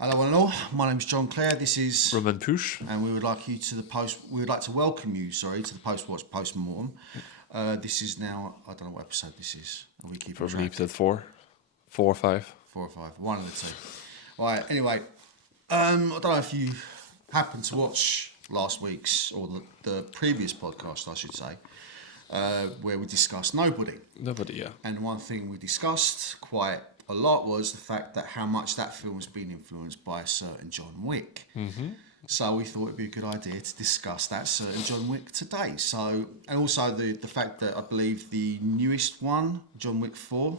Hello, one and all. My name's John Clare. This is Roman Push. and we would like you to the post. We would like to welcome you. Sorry, to the Post Watch Post Mortem. This is now. I don't know what episode this is. Are we keeping Probably track? episode 4 or 5. 4 or 5. One of the two. All right. Anyway, I don't know if you happened to watch last week's or the previous podcast, I should say, where we discussed Nobody. Nobody, yeah. And one thing we discussed quite a lot was the fact that how much that film has been influenced by a certain John Wick. Mm-hmm. So we thought it'd be a good idea to discuss that certain John Wick today. So, and also the fact that I believe the newest one, John Wick 4,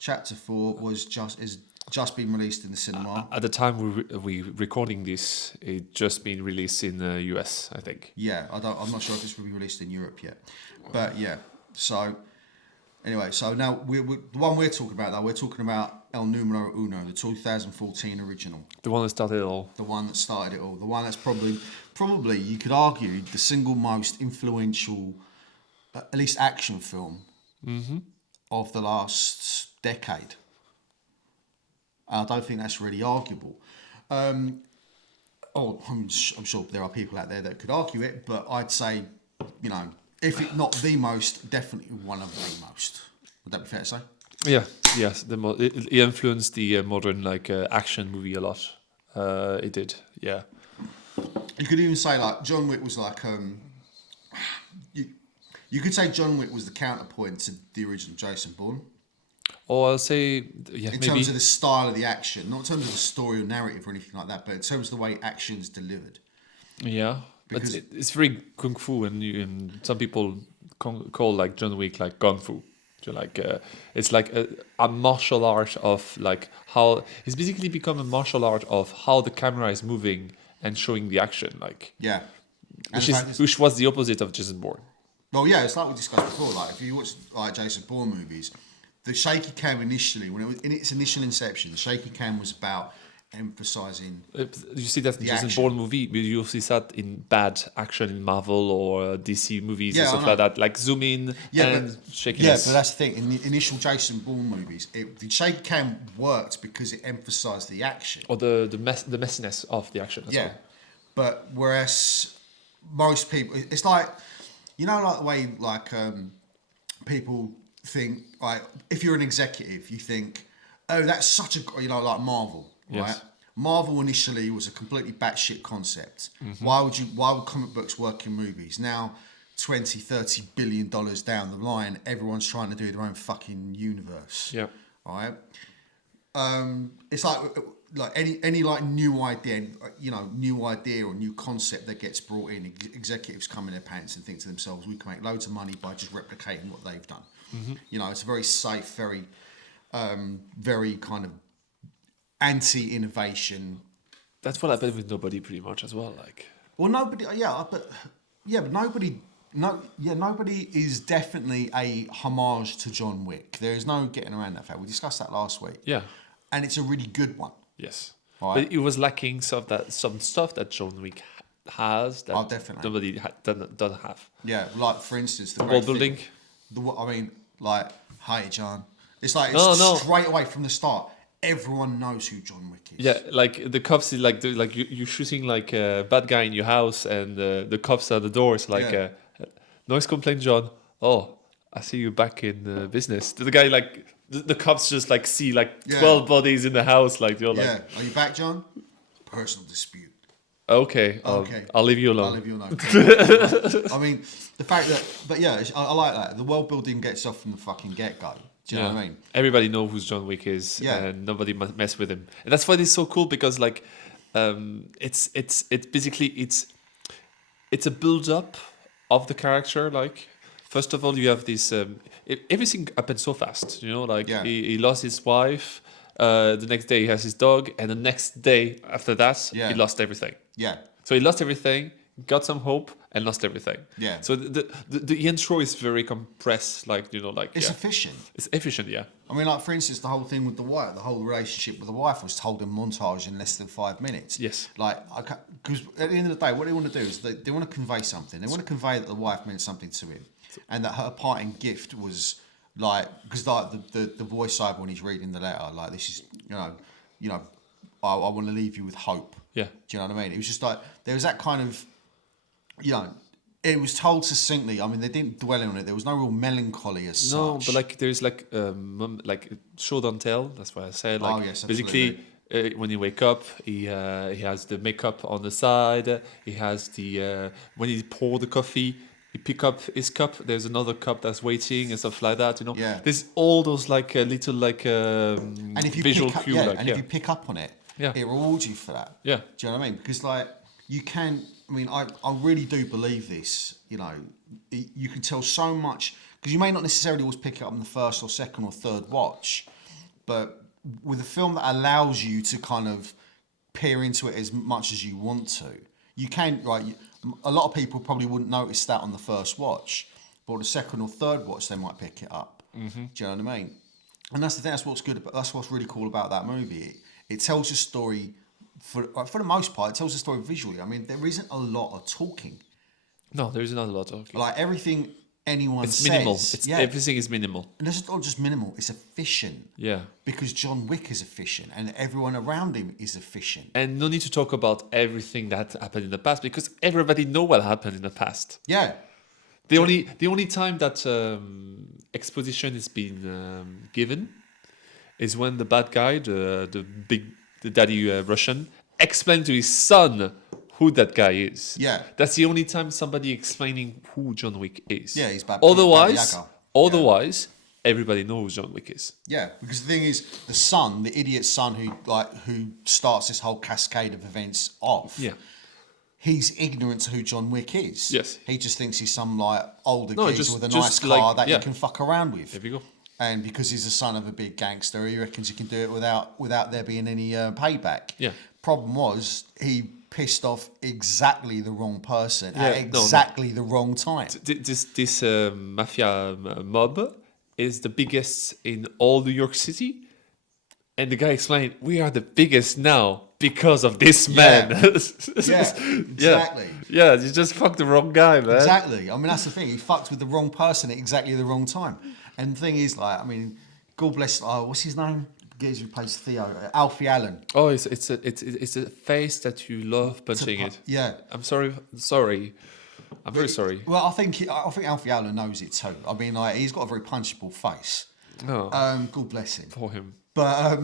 Chapter 4, is just been released in the cinema. At the time we recording this, it just been released in the US, I think. Yeah, I'm not sure if it's going to be released in Europe yet, but yeah. So anyway, so now the one we're talking about though, we're talking about El Numero Uno, the 2014 original. The one that started it all. The one that started it all. The one that's probably you could argue the single most influential, at least action film of the last decade. I don't think that's really arguable. I'm sure there are people out there that could argue it, but I'd say, if it not the most, definitely one of the most. Would that be fair to say? Yeah, yes. It influenced the modern action movie a lot. It did, yeah. You could even say John Wick was you could say John Wick was the counterpoint to the original Jason Bourne. Or I'll say, yeah, in maybe. terms of the style of the action, not in terms of the story or narrative or anything like that, but in terms of the way action's delivered. Yeah, Because but it's very kung fu, and some people call John Wick kung fu. So it's a martial art of how it's basically become a martial art of how the camera is moving and showing the action, yeah, which was the opposite of Jason Bourne. Well, yeah, it's like we discussed before. If you watch Jason Bourne movies, the shaky cam initially, when it was in its initial inception, the shaky cam was about emphasizing. You see that in Jason action. Bourne movie, but you see that in bad action in Marvel or DC movies and stuff I know. like that, zoom in and shakiness. Yeah, but that's the thing. In the initial Jason Bourne movies, the shaky cam worked because it emphasised the action. Or the messiness of the action as well. But whereas most people, it's like the way people think, if you're an executive, you think, oh, that's such a, like Marvel, right? Yes. Marvel initially was a completely batshit concept. Mm-hmm. Why would comic books work in movies? Now, $20-30 billion down the line, everyone's trying to do their own fucking universe. Yeah. Right? It's like any new idea, new idea or new concept that gets brought in, executives come in their pants and think to themselves, we can make loads of money by just replicating what they've done. Mm-hmm. It's a very safe, very kind of anti-innovation. That's what happened with Nobody pretty much as well. Well, nobody is definitely a homage to John Wick. There is no getting around that fact. We discussed that last week. Yeah. And it's a really good one. Yes. Right. But it was lacking some stuff that John Wick has that definitely. nobody doesn't have. Yeah, for instance, the world building. Hi John. It's straight away from the start. Everyone knows who John Wick is. Yeah, the cops is you're shooting a bad guy in your house, and the cops at the door is noise complaint, John. Oh, I see you back in business. The guy the cops just see 12 bodies in the house. Are you back, John? Personal dispute. Okay. I'll leave you alone. I mean, the fact that, but yeah, I like that. The world building gets off from the fucking get go. Do you know what I mean? Everybody knows who John Wick is, and nobody mess with him. And that's why it's so cool, because it's basically it's a build up of the character. First of all, you have this. Everything happened so fast. He lost his wife. The next day he has his dog, and the next day after that he lost everything. Yeah. So he lost everything, got some hope, and lost everything. Yeah. So the intro is very compressed, it's efficient. It's efficient, yeah. I mean, for instance, the whole thing with the wife, the whole relationship with the wife was told in montage in less than 5 minutes. Yes. Because at the end of the day, what they want to do is they want to convey something. They want to convey that the wife meant something to him, and that her parting gift was because the voiceover when he's reading the letter, this is I want to leave you with hope. Yeah. Do you know what I mean? It was just like there was that kind of, it was told succinctly. I mean, they didn't dwell on it. There was no real melancholy as No, such. but like there's like show don't tell. That's what I said. Like yes, basically, when you wake up, he has the makeup on the side. He has the when he pour the coffee, he pick up his cup. There's another cup that's waiting and stuff like that. Yeah. There's all those like little like and if you visual pick up, cue. if you pick up on it, it rewards you for that. Yeah. Do you know what I mean? Because like you can. I mean, I really do believe this. You can tell so much because you may not necessarily always pick it up on the first or second or third watch, but with a film that allows you to kind of peer into it as much as you want to, you can. Right, a lot of people probably wouldn't notice that on the first watch, but on the second or third watch they might pick it up. Mm-hmm. Do you know what I mean? And that's the thing. That's what's good. That's what's really cool about that movie. It tells a story. For the most part, it tells the story visually. I mean, there isn't a lot of talking. No, there is not a lot of talking. Like everything anyone it's says, minimal. Everything is minimal. And it's not just minimal; it's efficient. Yeah. Because John Wick is efficient, and everyone around him is efficient. And no need to talk about everything that happened in the past because everybody know what happened in the past. Yeah. The only time that exposition is being given is when the bad guy, the daddy Russian, explained to his son who that guy is. Yeah. That's the only time somebody explaining who John Wick is. Yeah, he's bad. Otherwise, everybody knows who John Wick is. Yeah, because the thing is, the son, the idiot son who starts this whole cascade of events off. Yeah. He's ignorant to who John Wick is. Yes. He just thinks he's some older geezer with a nice like, car that he can fuck around with. There we go. And because he's the son of a big gangster, he reckons he can do it without there being any payback. Yeah. Problem was, he pissed off exactly the wrong person at exactly the wrong time. This mafia mob is the biggest in all New York City. And the guy explained, we are the biggest now because of this man. Yeah, exactly. Yeah, you just fucked the wrong guy, man. Exactly. I mean, that's the thing. He fucked with the wrong person at exactly the wrong time. And the thing is, like, I mean, God bless. What's his name? Guys who plays Theo, Alfie Allen. Oh, it's a face that you love punching it. Yeah. I'm sorry. I'm very sorry. Well, I think Alfie Allen knows it too. I mean, like, he's got a very punchable face. Oh. God bless him. For him. But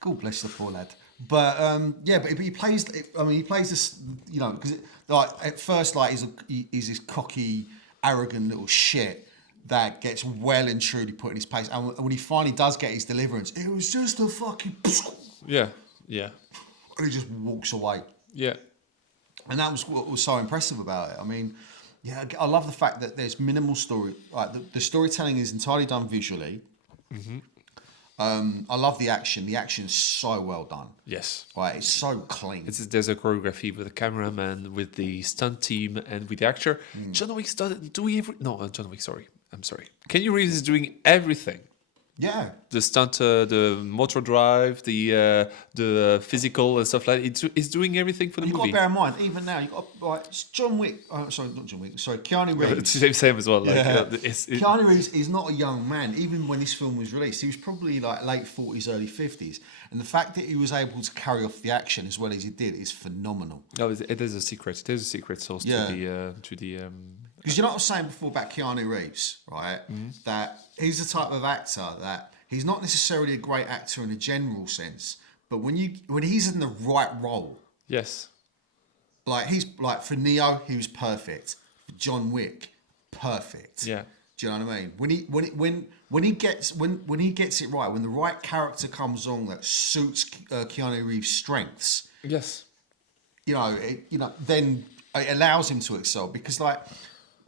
God bless the poor lad. But but he plays. I mean, he plays this. Because like at first, like he's this cocky, arrogant little shit that gets well and truly put in his place. And when he finally does get his deliverance, it was just a fucking. Yeah. And he just walks away. Yeah. And that was what was so impressive about it. I mean, I love the fact that there's minimal story. Like the storytelling is entirely done visually. Mm-hmm. I love the action. The action's so well done. Yes. Right, it's so clean. There's a choreography with the cameraman, with the stunt team, and with the actor. John Wick's doing everything. No, John Wick, sorry. I'm sorry. Keanu Reeves is doing everything. Yeah. The stunt, the motor drive, the physical and stuff like that. He's doing everything for the movie. You've got to bear in mind, even now, you've got it's John Wick. Sorry, not John Wick. Sorry, Keanu Reeves. Same as well. Keanu Reeves is not a young man. Even when this film was released, he was probably like late 40s, early 50s. And the fact that he was able to carry off the action as well as he did is phenomenal. No, it is a secret. There's a secret sauce to the. Because you know what I was saying before about Keanu Reeves, right? Mm-hmm. That he's the type of actor that he's not necessarily a great actor in a general sense, but when he's in the right role, yes, like he's like for Neo, he was perfect. For John Wick, perfect. Yeah. Do you know what I mean? When he gets it right, when the right character comes on that suits Keanu Reeves' strengths, yes, then it allows him to excel because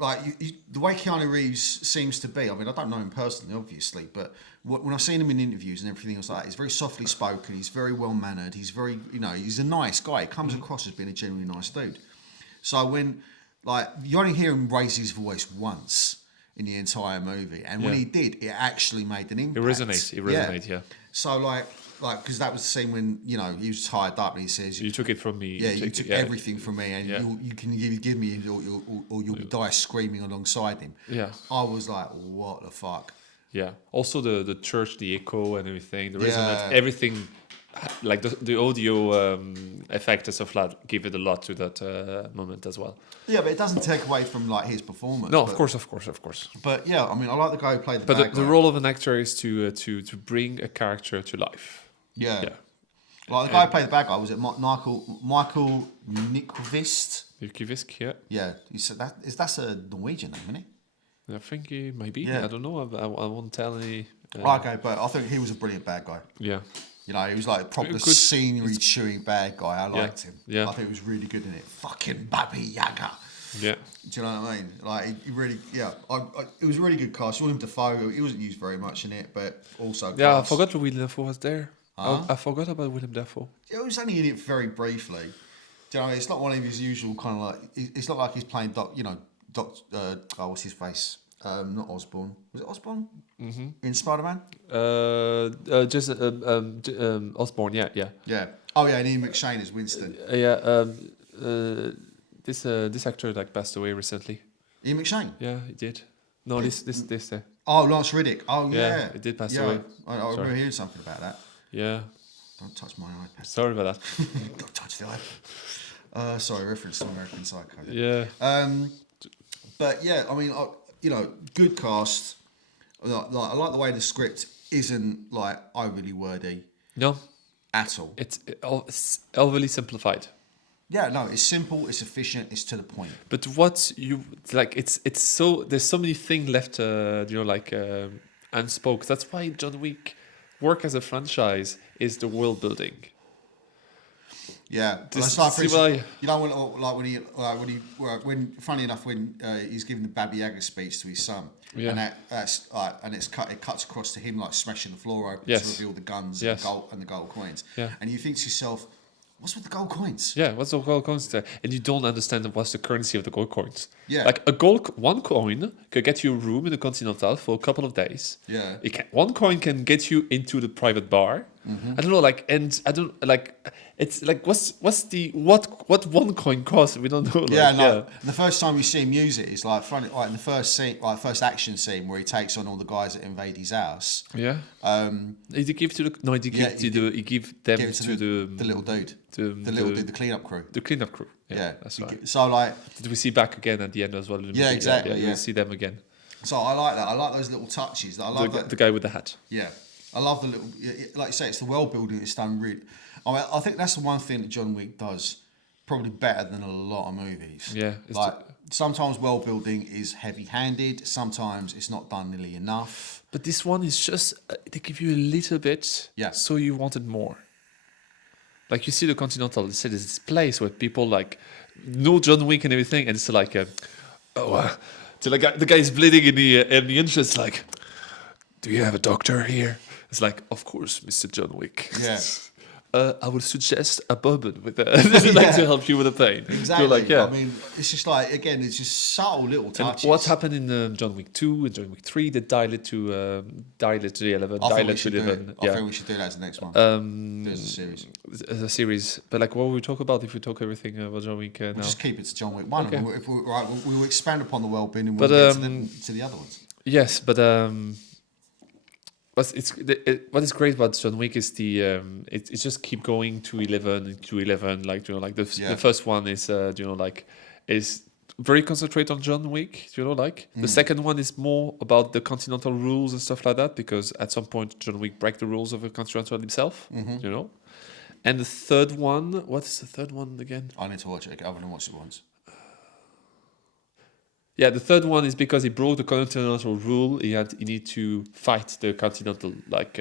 the way Keanu Reeves seems to be, I mean, I don't know him personally, obviously, but when I've seen him in interviews and everything else like that, he's very softly spoken, he's very well-mannered, he's very, he's a nice guy. He comes across as being a genuinely nice dude. So when, you only hear him raise his voice once in the entire movie, and when he did, it actually made an impact. It resonates, yeah. So, because that was the scene when, he was tied up and he says... You took it from me. Yeah, you took everything from me and you can give me or you'll die screaming alongside him. Yeah. I was like, what the fuck? Yeah. Also the church, the echo and everything, the resonance, everything like the audio effect and stuff like that give it a lot to that moment as well. Yeah, but it doesn't take away from like his performance. No, but, of course. But yeah, I mean, I like the guy who played the But bad the guy. role of an actor is to bring a character to life. Yeah. Yeah. Like the guy who played the bad guy, was it Michael Nyqvist? Yrkevisk, yeah. Yeah, you said that's a Norwegian name, isn't it? I think he maybe. Yeah. I don't know. I won't tell any. Okay, but I think he was a brilliant bad guy. Yeah. You know, he was like a proper Good. scenery chewing bad guy. I liked him. Yeah. I think he was really good in it. Fucking Baba Yaga. Yeah. Do you know what I mean? Like, he really, yeah. It was a really good cast. William Dafoe, he wasn't used very much in it, but also. Yeah, cast. I forgot William Dafoe was there. Huh? I forgot about William Dafoe. Yeah, he was only in it very briefly. Do you know, it's not one of his usual kind of like. It's not like he's playing what's his face? Not Osborne. Was it Osborne? Mm-hmm. In Spider-Man? Just Osborne. Yeah. Yeah. Oh yeah, and Ian McShane as Winston. This actor like passed away recently. Ian McShane. Yeah, he did. No, this. Oh, Lance Riddick. Oh yeah. It did pass away. I remember hearing something about that. Yeah. Don't touch my iPad. Sorry about that. Don't touch the iPad. Sorry, reference to American Psycho. Yeah. But yeah, I mean, good cast. I like the way the script isn't like overly wordy No, at all. it's overly simplified. Yeah, no, it's simple, it's efficient, it's to the point. But what you like, it's so there's so many things left, unspoken. That's why John Wick work as a franchise is the world building. Yeah, This- that's like, for see instance, why- when funny enough when he's giving the Baba Yaga speech to his son, Yeah. and it cuts across to him like smashing the floor open Yes. to reveal the guns Yes. and the gold coins. Yeah. And you think to yourself, what's with the gold coins? Yeah, what's the gold coins there? And you don't understand what's the currency of the gold coins. Yeah. Like one coin could get you a room in the Continental for a couple of days. Yeah. One coin can get you into the private bar. Mm-hmm. I don't know, it's like what one coin costs? We don't know. The first time you see him use it is like funny, like in the first scene, like first action scene where he takes on all the guys that invade his house. Yeah. Did he give to the? No, he give Yeah, to the. He give them Give it to the little dude, the little dude, the cleanup crew. the cleanup crew. Yeah, Yeah, that's right. So like, Did we see back again at the end as well? in the Yeah, movie? exactly, We'll yeah. see them again. so I like that. I like those little touches. I love that. The guy with the hat. Yeah, I love the little, like you say, it's the world building that's done really. I think that's the one thing that John Wick does probably better than a lot of movies. Yeah, it's like sometimes world building is heavy handed, sometimes it's not done nearly enough. But this one is just they give you a little bit, Yeah. so you wanted more. Like you see the Continental, they say there's this place where people like know John Wick and everything, and it's like so like the guy is bleeding in the entrance, like, do you have a doctor here? It's like, of course, Mr. John Wick. Yeah. I would suggest a bourbon with like to help you with the pain. Exactly. You're like, yeah. I mean, it's just like, again, it's just subtle little And touches. what happened in John Wick 2 and John Wick 3? They dialed it to 11, I think we dialed it to should do 11. it. I Yeah. think we should do that as the next one. Um, There's a series. as a series. But like, what will we talk about if we talk everything about John Wick now? Just keep it to John Wick 1. Okay. And we will expand upon the world building and we'll But, get to the other ones. Yes, but what is great about John Wick is it's just keep going to 11 to 11. Like the first one is is very concentrate on John Wick. The second one is more about the Continental rules and stuff like that, because at some point John Wick break the rules of the Continental himself. And the third one, what is the third one again? I need to watch it. I haven't watched it once. Yeah, the third one is because he broke the Continental rule. He need to fight the Continental back.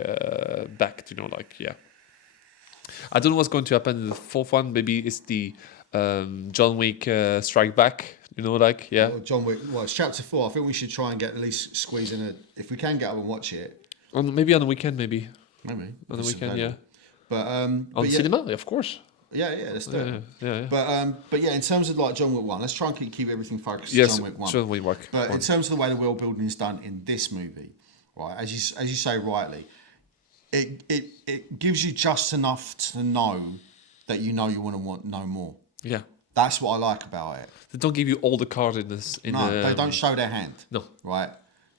I don't know what's going to happen in the fourth one. Maybe it's the John Wick Strike Back. Well, John Wick. Well, it's chapter 4. I think we should try and get at least squeeze in if we can get up and watch it. Maybe on the weekend, maybe Maybe on the weekend, yeah. But On yeah, cinema, of course. Yeah, let's do it. Yeah. But yeah, in terms of like John Wick 1, let's try and keep everything focused Yes, on John Wick 1. John Wick 1. But in terms of the way the world building is done in this movie, right, as you say rightly, it gives you just enough to know that you want to know more. Yeah. That's what I like about it. They don't give you all the cards in this. They don't show their hand. No. Right?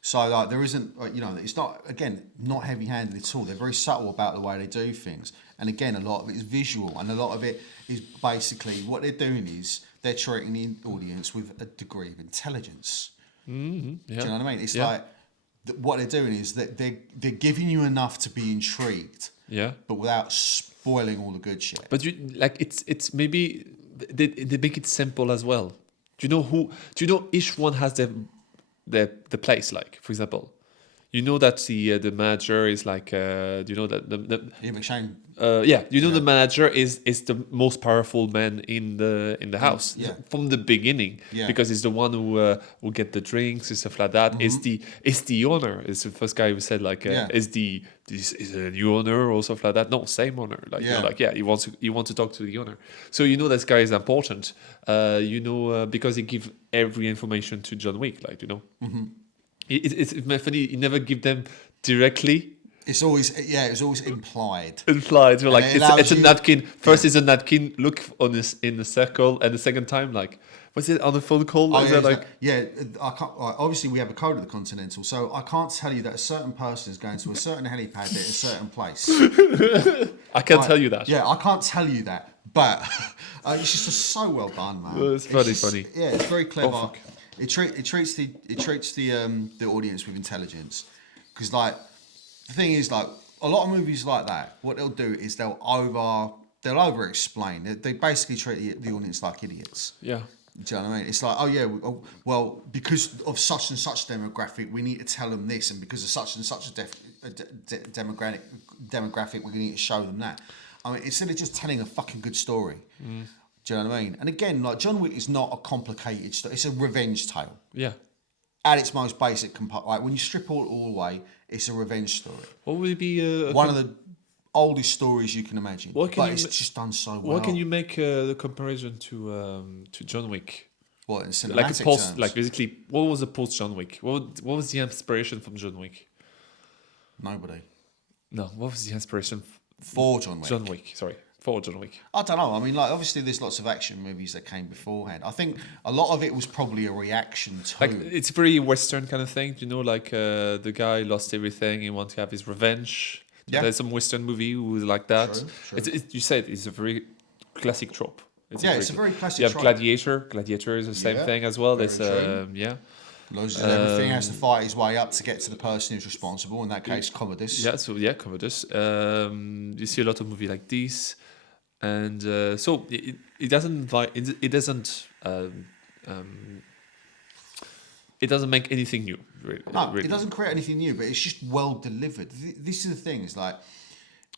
So like there isn't, it's not, again, not heavy-handed at all. They're very subtle about the way they do things. And again, a lot of it is visual, and a lot of it is basically what they're doing is they're treating the audience with a degree of intelligence. Mm-hmm. Yeah. Do you know what I mean? It's like what they're doing is that they're giving you enough to be intrigued, but without spoiling all the good shit. But it's maybe they make it simple as well. Do you know each one has the place, like, for example, you know that the manager is like do you know that the Ian McShane. the manager is the most powerful man in the house from the beginning, because he's the one who get the drinks and stuff like that. Is the owner, is the first guy who said like is a new owner or stuff like that. No, same owner, like you're like he wants to talk to the owner, so this guy is important, because he give every information to John Wick, like it's funny, he never give them directly. It's always implied. Implied. So like it's a napkin. First is a napkin. Look on this in the circle, and the second time, like, was it on a phone call? I can't. Obviously, we have a code of the Continental, so I can't tell you that a certain person is going to a certain helipad at a certain place. I can't tell you that. Yeah, I can't tell you that, but it's just so well done, man. Well, it's funny. Yeah, it's very clever. It treats the audience with intelligence, because like. The thing is, like, a lot of movies like that, what they'll do is they'll over explain. They basically treat the audience like idiots. Yeah. Do you know what I mean? It's like, well, because of such and such demographic, we need to tell them this, and because of such and such a demographic, we need to show them that. I mean, instead of just telling a fucking good story. Do you know what I mean? And again, like, John Wick is not a complicated story. It's a revenge tale. Yeah. At its most basic like, when you strip all away, it's a revenge story. What would be one of the oldest stories you can imagine? It's just done so well. What can you make the comparison to John Wick? What, in cinematic like a post, terms? like basically, what was a post John Wick? What was the inspiration from John Wick? Nobody. No, what was the inspiration for John Wick? John Wick, sorry. For John Wick. I don't know. I mean, like, obviously there's lots of action movies that came beforehand. I think a lot of it was probably a reaction to... Like, it's a very Western kind of thing, like the guy lost everything, he wants to have his revenge. Yeah. There's some Western movie who is like that. True. You said it's a very classic trope. It's a very classic trope. You have Gladiator. Gladiator is the same thing as well. There's everything has to fight his way up to get to the person who's responsible. In that case, Commodus. Commodus. You see a lot of movies like this. And so it doesn't make anything new. Really. It doesn't create anything new, but it's just well delivered. This is the thing. It's like,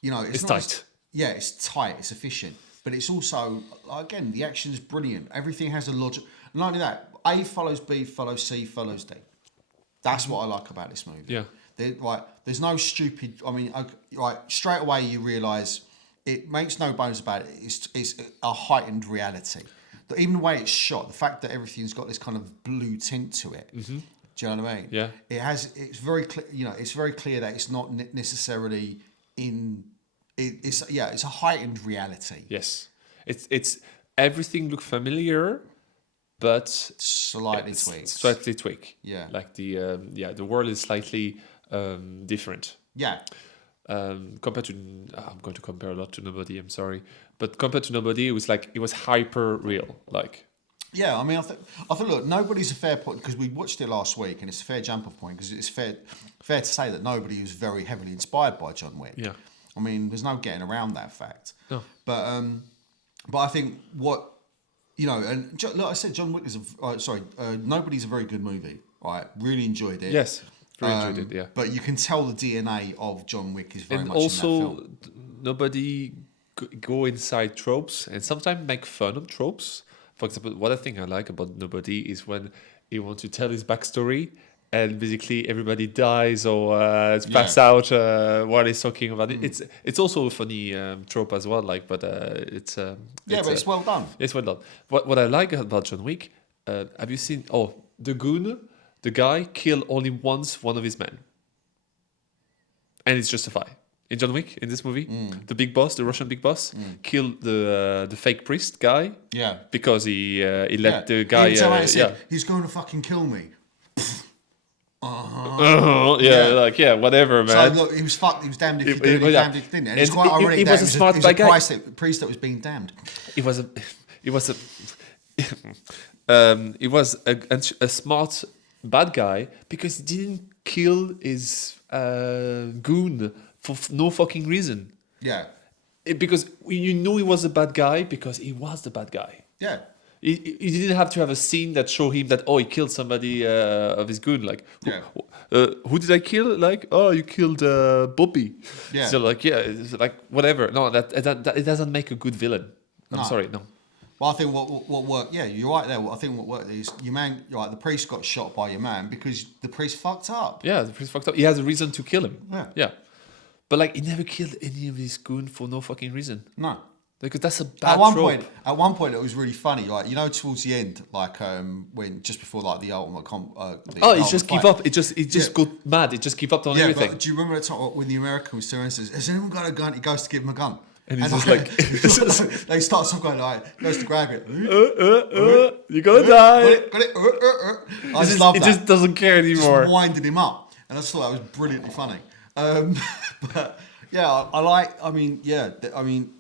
it's tight. It's tight. It's efficient, but it's also, again, the action is brilliant. Everything has a logic. Not only that, A follows B, follows C, follows D. That's what I like about this movie. Yeah. There's no stupid. I mean, straight away you realise. It makes no bones about it. It's a heightened reality. Even the way it's shot, the fact that everything's got this kind of blue tint to it. Mm-hmm. Do you know what I mean? Yeah. It's very clear. It's very clear that it's not necessarily in. It's a heightened reality. Yes. It's everything look familiar, but slightly tweaked. Slightly tweaked. Yeah. Like the world is slightly different. Yeah. Compared to, I'm going to compare a lot to Nobody, I'm sorry, but compared to Nobody, it was hyper real, like. Yeah, I mean, I thought, look, Nobody's a fair point, because we watched it last week, and it's a fair jump off point, because it's fair to say that Nobody was very heavily inspired by John Wick. Yeah. I mean, there's no getting around that fact. No. But I think what, and like I said, John Wick is Nobody's a very good movie. Right, really enjoyed it. Yes. Enjoyed it, yeah. But you can tell the DNA of John Wick is very much also, in that film. Nobody go inside tropes and sometimes make fun of tropes. For example, what I think I like about Nobody is when he wants to tell his backstory and basically everybody dies or pass out while he's talking about it. It's also a funny trope as well, like, but it's but it's well done. It's well done. What I like about John Wick, have you seen? The Goon. The guy killed only once one of his men. And it's justified. In John Wick, in this movie, the big boss, the Russian big boss, killed the fake priest guy. Yeah. Because he let the guy... He's going to fucking kill me. whatever, So man. look, he was fucked. He was damned if you did, damned if you didn't. And it's quite ironic he that was a smart bad guy. Priest that was being damned. It was a smart bad guy because he didn't kill his goon for no fucking reason. Yeah. Because you knew he was a bad guy because he was the bad guy. Yeah. You didn't have to have a scene that show him that he killed somebody of his goon. Like, who did I kill? Like, you killed Bobby. Yeah. So like, it's like whatever. No, that it doesn't make a good villain. I'm sorry, no. Well, I think what worked. Yeah, you're right there. I think what worked is your man. Right, the priest got shot by your man because the priest fucked up. Yeah, the priest fucked up. He has a reason to kill him. Yeah. But like, he never killed any of his goon for no fucking reason. No. Because that's a bad At one point, it was really funny. Like, you know, towards the end, like when just before like the ultimate. It just give up. It just got mad. It just give up on everything. But do you remember the time when the American was turning and says, "Has anyone got a gun?" He goes to give him a gun. And he's just like, they start some going like, goes to grab it. You're gonna die. Got it. I just love that. He just doesn't care anymore. Just winding him up, and I just thought that was brilliantly funny. But yeah, I mean,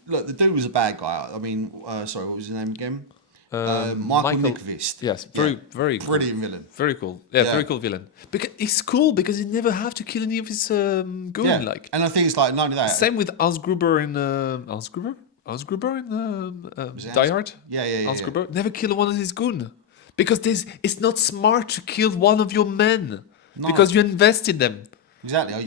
look, the dude was a bad guy. I mean, sorry, what was his name again? Michael Nyqvist. Yes, very brilliant cool. villain. Very cool. Yeah, very cool villain. Because it's cool because he never have to kill any of his goon. Yeah. Like, and I think it's like not only that. Same with Hans Gruber in Hans Gruber in Die Hard. Yeah. Hans Gruber never kill one of his goon because it's not smart to kill one of your men because you invest in them. Exactly.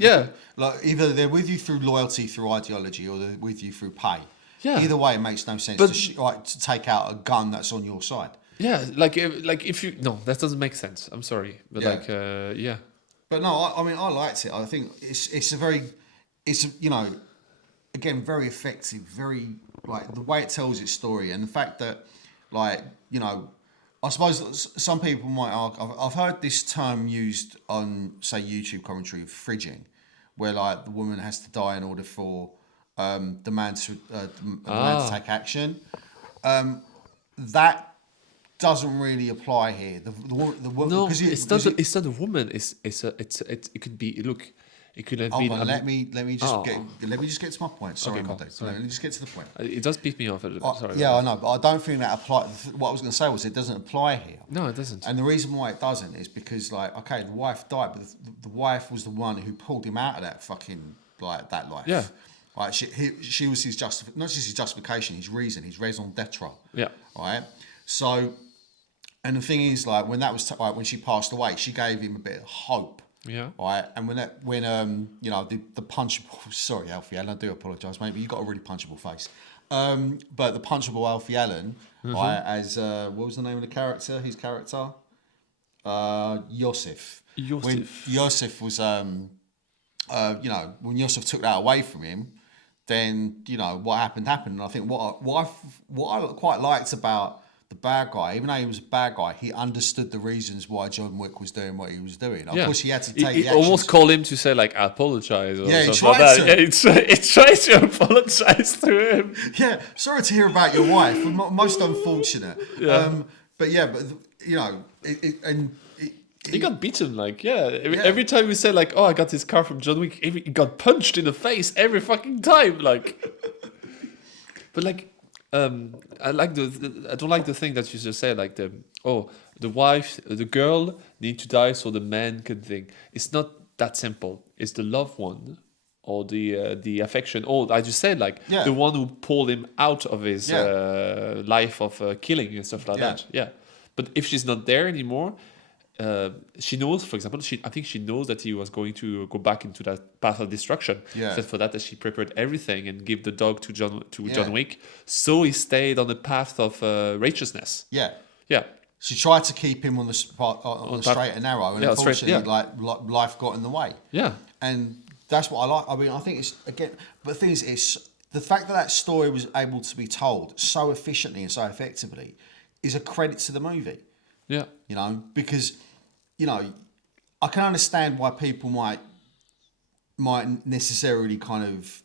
Like either they're with you through loyalty, through ideology, or they're with you through pay. Yeah. Either way, it makes no sense to take out a gun that's on your side. Yeah, like if you that doesn't make sense. I'm sorry, but But no, I mean I liked it. I think it's again very effective, very like the way it tells its story and the fact that I suppose some people might argue. I've heard this term used on say YouTube commentary of fridging, where like the woman has to die in order for the man to take action. That doesn't really apply here. The woman. No, it's not a woman. It could be. Look, it could have been. Let me just get to my point. Sorry, okay, cool. Let me just get to the point. It does piss me off a little bit. Sorry. Yeah, I know, but I don't think that applies. What I was going to say was it doesn't apply here. No, it doesn't. And the reason why it doesn't is because, like, okay, the wife died, but the wife was the one who pulled him out of that fucking that life. Yeah. Right. She was his not just his justification, his reason, his raison d'être. Yeah. Right. So, and the thing is, like, when that was when she passed away, she gave him a bit of hope. Yeah. Right. And when the punchable. Sorry, Alfie Allen. I do apologise, mate, but you got a really punchable face. But the punchable Alfie Allen, right, as what was the name of the character? His character, Yosef. When Yosef was, when Yosef took that away from him, then what happened. And I think what I quite liked about the bad guy, even though he was a bad guy, he understood the reasons why John Wick was doing what he was doing. Of course, he had to take. He almost called him to say like, "I apologize." Or he something like that. Yeah, he tries to apologize to him. Yeah, sorry to hear about your wife. Most unfortunate. Yeah. He got beaten. Every time we say like, "Oh, I got this car from John Wick," he got punched in the face every fucking time. Like, but like. I don't like the thing that you just said, like the girl need to die so the man can think. It's not that simple. It's the loved one or the affection. Or I just said the one who pulled him out of his life of killing and stuff like that. Yeah, but if she's not there anymore. She knows, for example, I think she knows that he was going to go back into that path of destruction. Yeah. So for that, she prepared everything and gave the dog to John Wick. So he stayed on the path of righteousness. Yeah. Yeah. She tried to keep him on the straight and narrow, and unfortunately, life got in the way. Yeah. And that's what I like. I mean, I think it's but the thing is, it's the fact that story was able to be told so efficiently and so effectively is a credit to the movie. Yeah. Because. I can understand why people might necessarily kind of,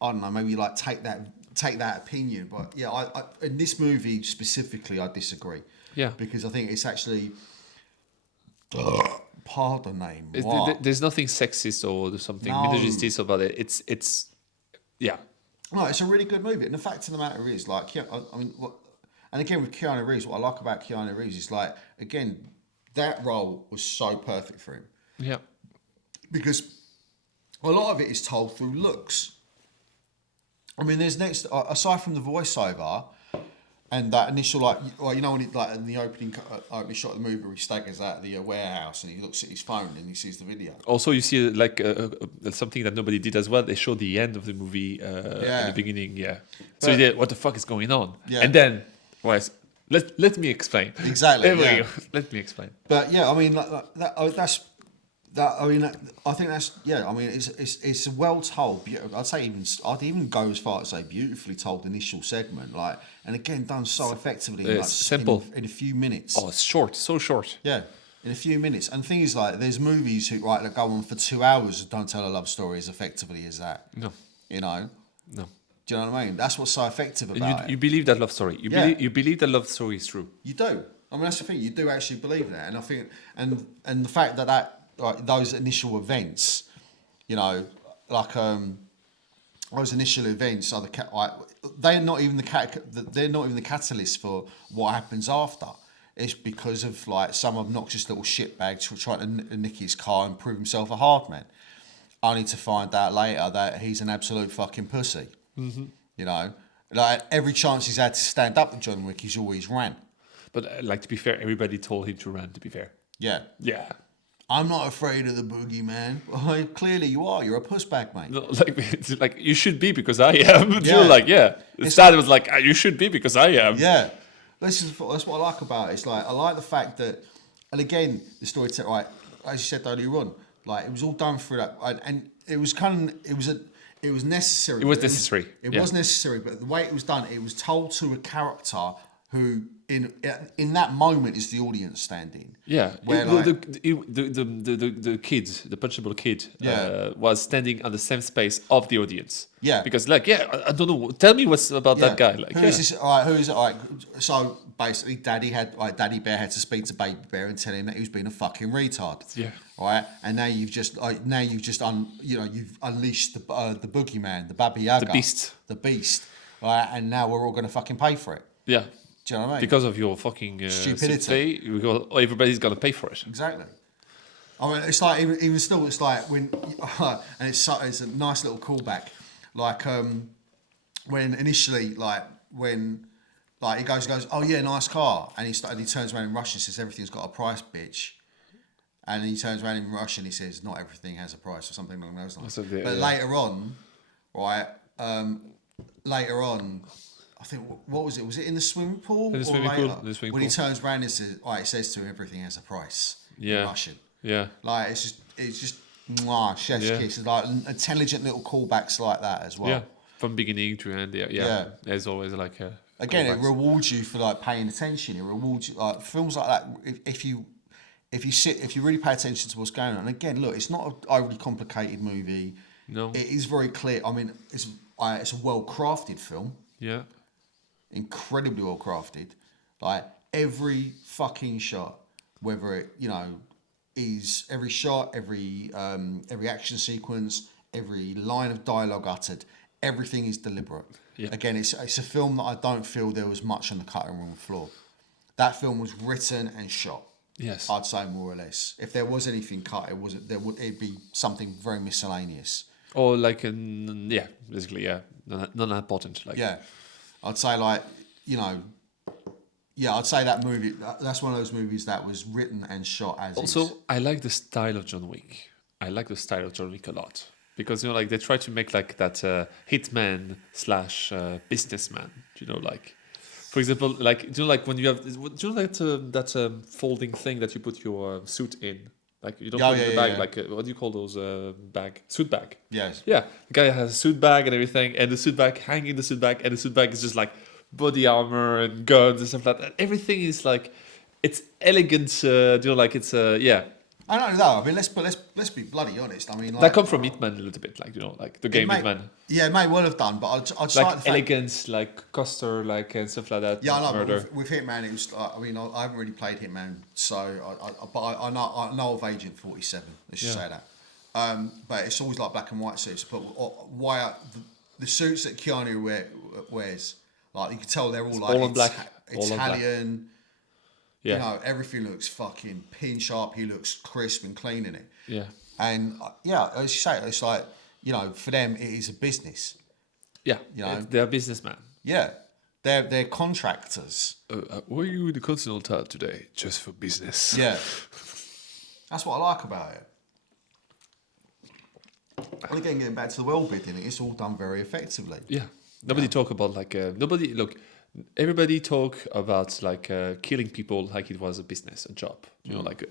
I don't know, maybe like take that opinion. But yeah, I in this movie specifically, I disagree. Yeah. Because I think it's actually, pardon name. What? There's nothing sexist or something No. misogynist about it. It's yeah. No, it's a really good movie. And the fact of the matter is, like, I mean, and again with Keanu Reeves, what I like about Keanu Reeves is, like, again, that role was so perfect for him. Yeah. Because a lot of it is told through looks. I mean, there's aside from the voiceover and that initial, like, well, you know, when like in the opening shot of the movie where he staggers out of the warehouse and he looks at his phone and he sees the video. Also, you see like something that nobody did as well. They showed the end of the movie in the beginning. Yeah. So you did, what the fuck is going on? Yeah. And then, let me explain. Exactly. Yeah. Let me explain. But yeah, I mean, that's. I mean, I think that's, yeah. I mean, it's a well told. I'd even go as far as say beautifully told initial segment, like, and again done so effectively, like, simple in a few minutes. Oh, it's short, so short. Yeah, in a few minutes. And things like there's movies that go on for 2 hours that don't tell a love story as effectively as that. No, You know. no. Do you know what I mean? That's what's so effective about it. You believe that love story. You believe that love story is true. You do. I mean, that's the thing. You do actually believe that, and I think, and the fact that like those initial events, you know, like those initial events are they're not even the catalyst for what happens after. It's because of like some obnoxious little shitbag trying to nick his car and prove himself a hard man, only to find out later that he's an absolute fucking pussy. Mm-hmm. You know, like every chance he's had to stand up to John Wick, he's always ran. But like, to be fair, everybody told him to run. To be fair. Yeah. Yeah. I'm not afraid of the boogeyman. Well, clearly you are. You're a pussbag, mate. No, like you should be because I am. Yeah. You're like, yeah. The dad was like, you should be because I am. Yeah. That's what I like about it. It's like, I like the fact that, and again, the story, right, as you said earlier on, like, it was all done through that, and it was necessary. It was necessary. It was necessary, but the way it was done, it was told to a character who, in that moment, is the audience standing. Yeah, where the kid, the punchable kid, was standing on the same space of the audience. Yeah, because like, I don't know. Tell me what's about that guy. Like, who is this? All right, who is it? All right, so basically, Daddy Bear had to speak to Baby Bear and tell him that he was being a fucking retard. Yeah. All right, and now you've unleashed the boogeyman, the Baba Yaga, the beast. All right, and now we're all going to fucking pay for it. Yeah. Do you know what I mean? Because of your fucking stupidity, everybody's got to pay for it. Exactly. I mean, it's like even still, it's like when, and it's a nice little callback, like when initially, he goes, oh yeah, nice car, and he turns around in Russian and says everything's got a price, bitch, and he turns around in Russian and he says not everything has a price or something along those lines. Later on, right, I think, what was it? Was it in the swimming pool? In the swimming pool. When he turns around and says, it says to him, everything has a price. Yeah. In Russian. Yeah. Like, it's just, chef's kiss. It's like intelligent little callbacks like that as well. Yeah. From beginning to end. Yeah. There's always like a. Again, it rewards you for like paying attention. It rewards you, like films like that. If you really pay attention to what's going on. And again, look, it's not an overly complicated movie. No. It is very clear. I mean, it's a well crafted film. Yeah. Incredibly well crafted, like every fucking shot, whether it is every shot, every action sequence, every line of dialogue uttered, everything is deliberate. Yeah. Again, it's a film that I don't feel there was much on the cutting room floor. That film was written and shot. Yes, I'd say more or less. If there was anything cut, it'd be something very miscellaneous. Or like basically not important. Like I'd say I'd say that movie. That's one of those movies that was written and shot as. Also, I like the style of John Wick. I like the style of John Wick a lot because like they try to make like that hitman / businessman. Like, for example, like like when you have that folding thing that you put your suit in. Like you don't put it in the bag. Like what do you call those bag? Suit bag. Yes. Yeah, the guy has a suit bag and everything, and the suit bag hanging in the suit bag, and the suit bag is just like body armor and guns and stuff like that. Everything is like, it's elegant. Like it's I don't know. I mean, let's be bloody honest. I mean, like, That come from Hitman a little bit, like like the game Hitman. Yeah, it may well have done, but I'd Like start the fact, elegance, like Custer, like and stuff like that. yeah, I know. Murder. But with Hitman, it was. I mean, I haven't really played Hitman, so I know of Agent 47. Let's just say that. But it's always like black and white suits. But why the suits that Keanu wears, like you can tell they're all like all in black. Italian. Yeah. You know, everything looks fucking pin sharp. He looks crisp and clean in it. Yeah. And yeah, as you say, it's like, you know, for them it is a business. Yeah. You know, they're businessmen. Yeah, they're contractors. Were you in the Continental today just for business? Yeah, that's what I like about it. And again, getting back to the world building, it's all done very effectively. Yeah. Nobody talk about like nobody look. Everybody talk about like killing people like it was a business, a job. You know, like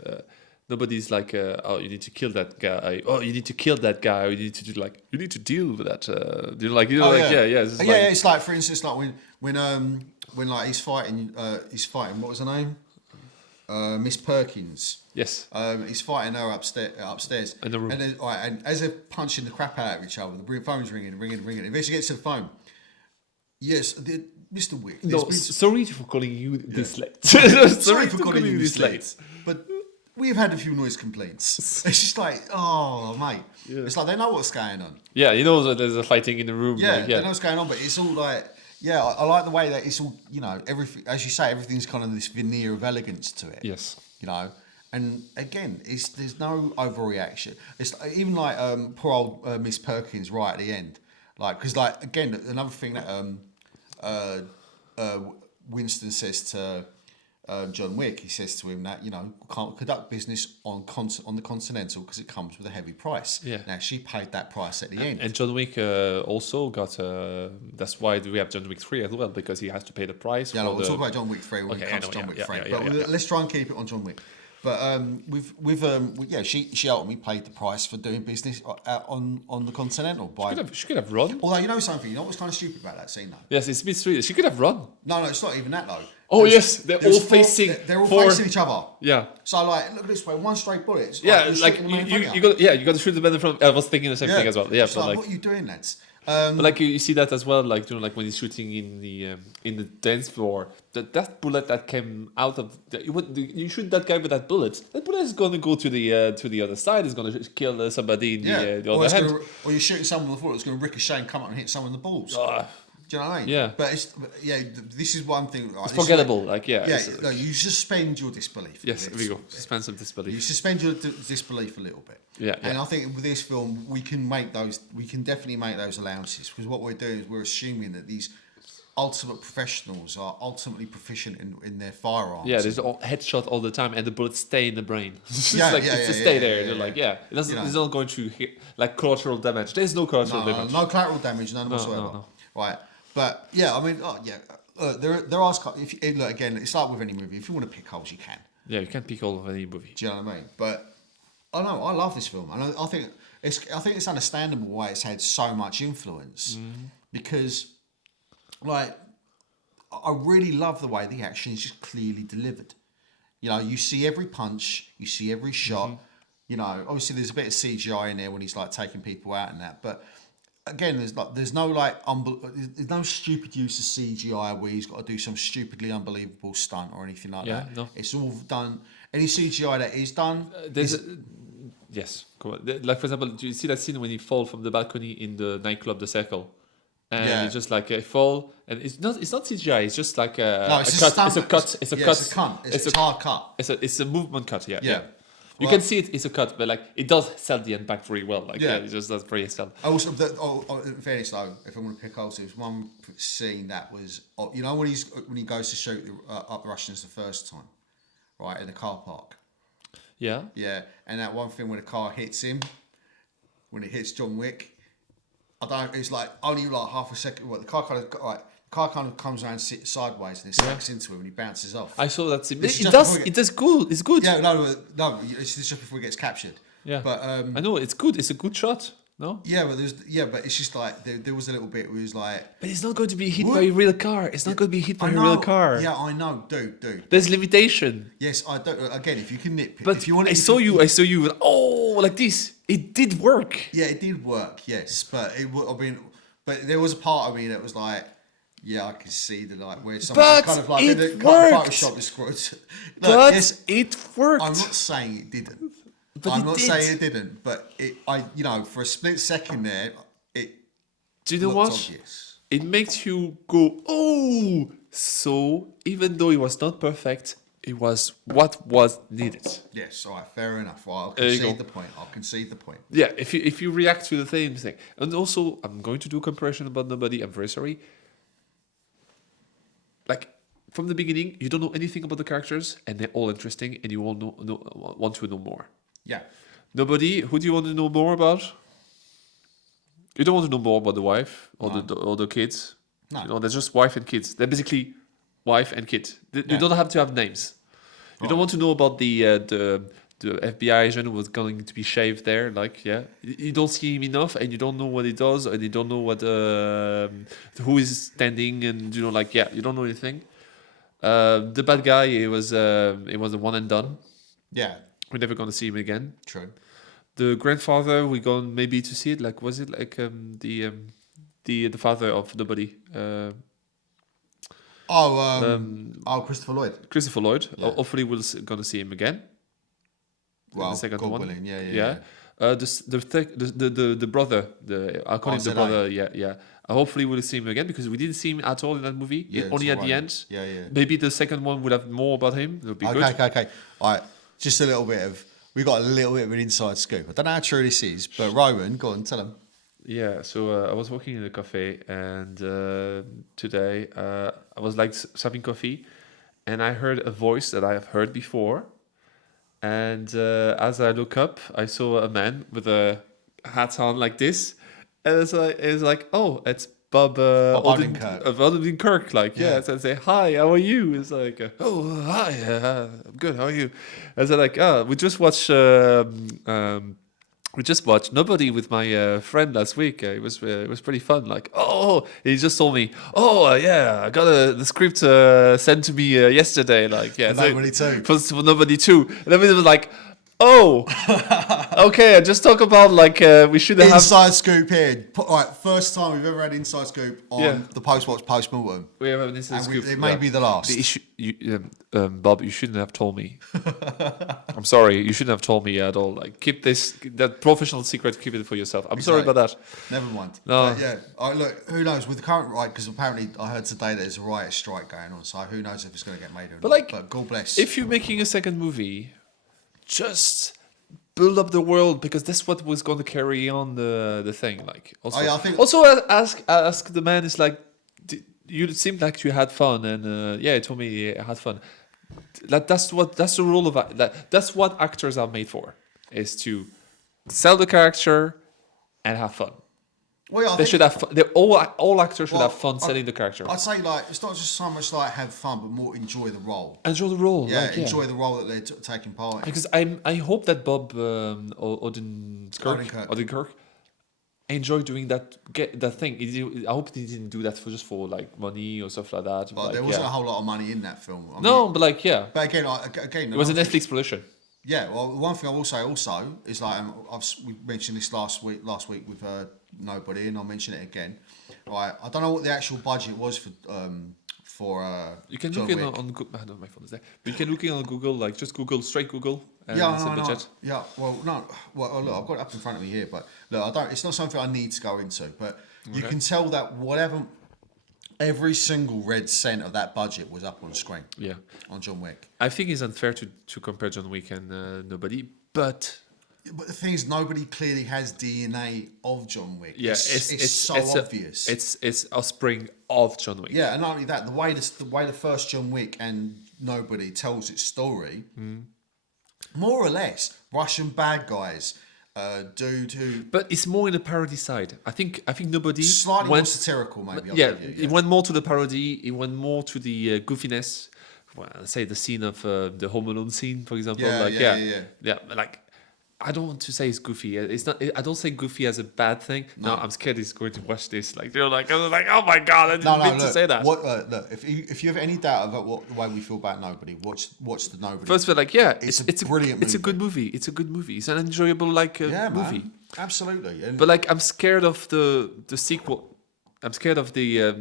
nobody's like, oh, you need to kill that guy. Oh, you need to kill that guy. Or you need to do like, you need to deal with that. It's like, for instance, like when like he's fighting. What was her name? Miss Perkins. Yes. He's fighting her upstairs. In the room. And then, and as they're punching the crap out of each other, the phone's ringing. Eventually gets to the phone. Yes, Mr. Wick. No, sorry for calling you this late. Sorry for calling you this late. But we've had a few noise complaints. It's just like, oh, mate. Yeah. It's like they know what's going on. Yeah, you know that there's a fighting in the room. Yeah, they know what's going on, but it's all like, yeah, I like the way that it's all, you know, everything, as you say, everything's kind of this veneer of elegance to it. Yes. You know, and again, there's no overreaction. It's even like poor old Miss Perkins right at the end. Like, because, like, again, another thing that Winston says to John Wick, he says to him that, you know, can't conduct business on the Continental because it comes with a heavy price. Yeah. Now, she paid that price at the end. And John Wick also got, that's why we have John Wick 3 as well, because he has to pay the price. Yeah, we'll talk about John Wick 3 when it comes to John Wick 3. But let's try and keep it on John Wick. But she ultimately paid the price for doing business on the Continental. She could have run. Although, you know something, you know what's kind of stupid about that scene though? Yes, it's mystery. She could have run. No, it's not even that though. Oh yes, they're all facing. They're all facing each other. Yeah. So like, look at this way, one straight bullet. Like you got to shoot the man in front. I was thinking the same thing as well. Yeah, but like, what are you doing, lads? But like you see that as well, like, you know, like when he's shooting in the dance floor, that bullet that came out of you shoot that guy with that bullet is going to go to the other side. It's going to kill somebody in the other hand. Or you're shooting someone with a bullet that's going to ricochet and come up and hit someone in the balls. Do you know what I mean? Yeah. But this is one thing. Right? It's forgettable. No, you suspend your disbelief. Yes, there we go. Suspend some disbelief. You suspend your disbelief a little bit. Yeah. And I think with this film, we can definitely make those allowances, because what we're doing is we're assuming that these ultimate professionals are ultimately proficient in their firearms. Yeah, there's a headshot all the time, and the bullets stay in the brain. It's stay there. They're like, it doesn't. It's not going to hit, like collateral damage. There's no collateral damage. No collateral damage, none whatsoever. No. Right. But yeah, I mean, there are. Look, again, it's like with any movie. If you want to pick holes, you can. Yeah, you can pick holes of any movie. Do you know what I mean? But I know I love this film, and I think it's understandable why it's had so much influence, because, like, I really love the way the action is just clearly delivered. You know, you see every punch, you see every shot. You know, obviously there's a bit of CGI in there when he's like taking people out and that, but. Again, there's no stupid use of CGI where he's got to do some stupidly unbelievable stunt or anything like that. No. It's all done. Any CGI that is done. Yes, come on. Like, for example, do you see that scene when he falls from the balcony in the nightclub, The Circle? And it's just like a fall, and it's not CGI. It's just like a cut. It's a cut. It's a hard cut. It's a movement cut. Yeah. You can see it's a cut, but like it does sell the impact very well. Like it just does very sell. Also, in fairness though, if I'm going to pick also, there's one scene that was, you know, when he goes to shoot up the Russians the first time, right, in the car park. Yeah. Yeah, and that one thing where the car hits him, when it hits John Wick, it's like only like half a second. Well, the car kind of comes around sideways and it smacks into him and he bounces off. I saw that scene. It does good. It's good. Yeah, no, it's just before he gets captured. Yeah, but I know it's good. It's a good shot. No? Yeah, but it's just like there was a little bit where it was like, But it's not going to be hit What? by a real car. It's not going to be hit by I a know, real car. yeah, I know, dude. There's limitation. Yes, I don't. Again, if you can nitpick, But if you want, I saw you. Oh, like this. It did work. Yeah, it did work. Yes, but it would. I mean, but there was a part of me that was like, yeah, I can see the like where someone But kind of like it kind of worked. Photoshop the script. But yes, it worked. I'm not saying it didn't. But I'm it not did. saying it didn't. But for a split second there, it Do you know looked what? obvious. It makes you go, oh. So even though it was not perfect, it was what was needed. Yes, all right, fair enough. Well, I'll There you concede go. the point. I'll concede the point. Yeah, if you react to the same thing, and also I'm going to do a comparison about Nobody. I'm very sorry. Like from the beginning, you don't know anything about the characters, and they're all interesting, and you all want to know more. Yeah. Nobody. Who do you want to know more about? You don't want to know more about the wife or the kids. No. You know, they're just wife and kids. They're basically wife and kid. You Yeah. don't have to have names. You don't want to know about the FBI agent who was going to be shaved there. Like, yeah, you don't see him enough, and you don't know what he does, and you don't know what who is standing, and you know, like, yeah, you don't know anything. The bad guy, it was a one and done. Yeah. We're never gonna see him again. True. The grandfather, we gone maybe to see it. Like, was it like the father of Nobody? Christopher Lloyd. Christopher Lloyd. Yeah. Hopefully, we're gonna see him again. Well, The second God one. willing, yeah. The brother, I call him the Zelaye. brother. Yeah. Hopefully, we'll see him again because we didn't see him at all in that movie. Yeah, Only it's at the alright. end. Yeah. Maybe the second one will have more about him. It would be good. Okay. All right, just a little bit of. We got a little bit of an inside scoop. I don't know how true this is, but Rowan, go on, tell him. Yeah, so I was working in a cafe, and today I was like having coffee, and I heard a voice that I have heard before. And as I look up, I saw a man with a hat on like this, and it's like, oh, it's Bob Odenkirk. Odenkirk. Like, yeah. Yeah. So I say, hi, how are you? It's like, oh, hi, I'm good. How are you? And so like, we just watched. We just watched Nobody with my friend last week. It was pretty fun. Like, oh, he just told me, oh yeah, I got the script sent to me yesterday. Like, yeah, For Nobody too. For Nobody too. And then it was like, oh, okay. I just talk about like we should have Inside scoop here. All right, first time we've ever had inside scoop on Yeah. the Post Watch Post Mortem. we have this And scoop. it may be the last. The issue, Bob, you shouldn't have told me. I'm sorry, you shouldn't have told me at all. Like, keep that professional secret, keep it for yourself. I'm sorry about that. Never mind. No. But yeah. All right, look, who knows with the current right? Because apparently I heard today that there's a riot strike going on. So who knows if it's going to get made or not? like, But God bless. If you're making a second movie, just build up the world because that's what was going to carry on the thing. Like, also, I think- also ask the man. Is like, you seemed like you had fun, and yeah, he told me he had fun. That's the role of that's what actors are made for, is to sell the character and have fun. Well, yeah, I They think- should have fun. All actors should Well, have fun selling the character. I'd say like it's not just so much like have fun, but more enjoy the role. Enjoy the role. Yeah, like, enjoy the role that they're taking part in. Because I hope that Bob Odenkirk enjoyed doing that thing. I hope he didn't do that just for like money or stuff like that. But like, there wasn't a whole lot of money in that film. I No, mean, but like, yeah, but again, it was a Netflix production. Yeah, well, one thing I will say also is like we mentioned this last week with Nobody, and I'll mention it again. Right, I don't know what the actual budget was for You can John look in Wick. on Google. I don't know, my phone is there, but you can look in on Google, like just Google straight Google. And Yeah, it's a budget. yeah. Well, no. Well, look, I've got it up in front of me here, but look, I don't. It's not something I need to go into, but you can tell that every single red cent of that budget was up on screen. Yeah, On John Wick. I think it's unfair to compare John Wick and Nobody, but But the thing is, nobody clearly has DNA of John Wick. yeah, it's so obvious. It's offspring of John Wick. Yeah, and not only that, the way the first John Wick and Nobody tells its story, more or less, Russian bad guys, dude who But it's more in the parody side. I think Nobody slightly more went. satirical, maybe. I'll Yeah, give you, it went more to the parody. It went more to the goofiness. Well, say the scene of the Home Alone scene, for example. Yeah, like yeah. like I don't want to say it's goofy. It's not. I don't say goofy as a bad thing. No, I'm scared he's going to watch this. Like I was like, oh my god, I didn't mean to say that. Look, if you have any doubt about the way we feel about Nobody, watch the Nobody. First, we're like, it's a brilliant. It's a good movie. It's a good movie. It's an enjoyable movie. Man, absolutely. And but like, I'm scared of the sequel. I'm scared of the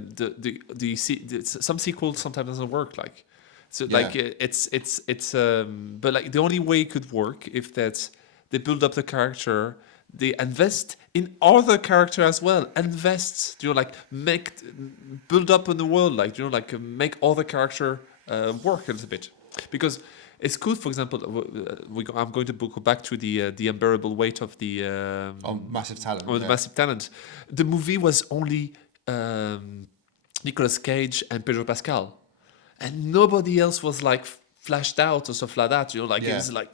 some sequels sometimes doesn't work. Like, so like it's but like the only way it could work if that's. They build up the character. They invest in other character as well. Invest, like build up in the world, like like make other character work a little bit. Because it's cool. For example, I'm going to go back to the unbearable weight of the Massive Talent. The Massive Talent. The movie was only Nicolas Cage and Pedro Pascal, and nobody else was like flashed out or stuff like that. It was like.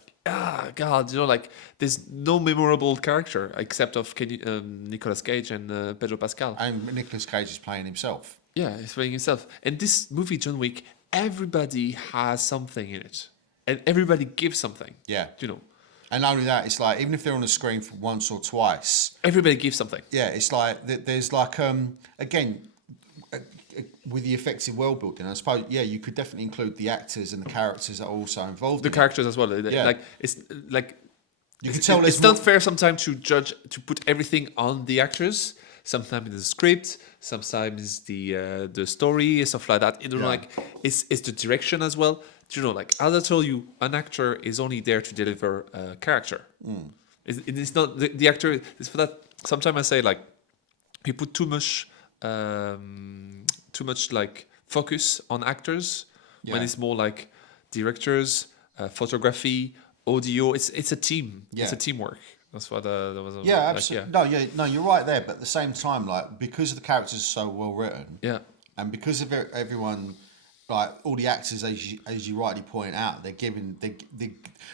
God, like there's no memorable character except of Nicolas Cage and Pedro Pascal. And Nicolas Cage is playing himself. Yeah, he's playing himself. And this movie, John Wick, everybody has something in it, and everybody gives something. Yeah, And not only that, it's like even if they're on the screen for once or twice, everybody gives something. Yeah, it's like there's like again. With the effective world building, I suppose, you could definitely include the actors and the characters that are also involved. The characters as well. Like it's like you can tell it's not fair sometimes to put everything on the actors. Sometimes it's the script, sometimes the story, stuff like that. Like it's the direction as well. Like as I told you, an actor is only there to deliver a character. It's not the actor. It's for that. Sometimes I say like we put too much like focus on actors when it's more like directors, photography, audio. It's a team. It's a teamwork. That's what that was. Absolutely. No, you're right there. But at the same time, like because the characters are so well written, and because of everyone, like all the actors, as you rightly point out, they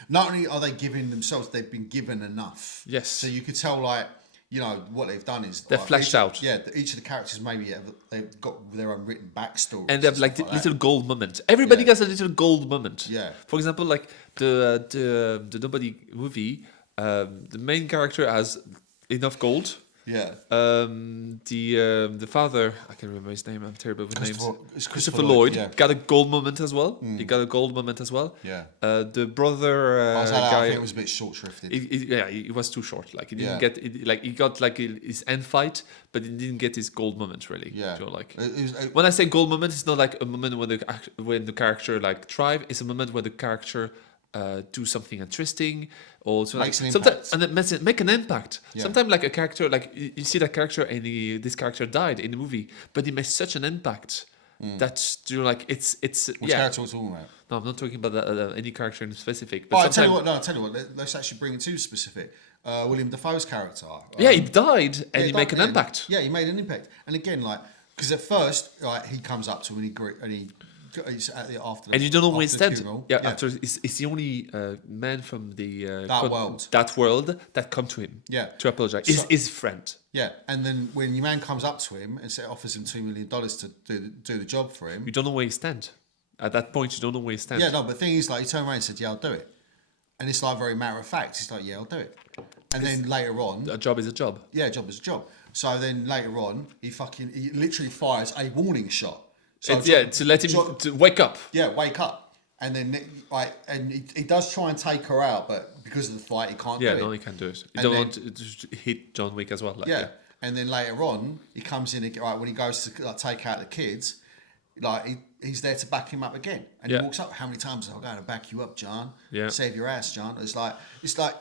not only are they giving themselves, they've been given enough. Yes. So you could tell like. What they've done is they're fleshed out. Yeah, each of the characters they've got their own written backstory, and they have like the little gold moment. Everybody gets a little gold moment. Yeah. For example, like the Nobody movie, the main character has enough gold. Yeah. The father, I can't remember his name. I'm terrible with names. Christopher Lloyd got a gold moment as well. He got a gold moment as well. Yeah. The brother guy, I think it was a bit short shrifted. He was too short. Like he didn't get it. Like he got like his end fight, but he didn't get his gold moment really. Yeah. When I say gold moment, it's not like a moment when the character like thrive. It's a moment where the character do something interesting or makes an impact. And it make an impact. Yeah. Sometimes like a character, like you see that character and this character died in the movie, but he makes such an impact that like it's Which character was talking about? No, I'm not talking about any character in specific. But tell you what. Let's actually bring it too specific. William Dafoe's character. He died and he made an impact. Yeah, he made an impact. And again, like because at first, he comes up to him and he after and you don't know where he stands. After he's the only man from the that world that come to him. To apologize. His friend. Yeah, and then when your man comes up to him and offers him $2 million to do the job for him, you don't know where he stands. At that point, you don't know where he stands. Yeah, no, but the thing is, like, he turned around and said, "Yeah, I'll do it," and it's like very matter of fact. He's like, "Yeah, I'll do it," and then later on, a job is a job. Yeah, a job is a job. So then later on, he literally fires a warning shot. So to let him to wake up. Yeah, wake up, and then he does try and take her out, but because of the fight, he can't do it. Yeah, no, he can't do it. He don't want to hit John Wick as well. Like, and then later on, he comes in when he goes to take out the kids, like he's there to back him up again, and he walks up. How many times I'm going to back you up, John? Yeah, save your ass, John. It's like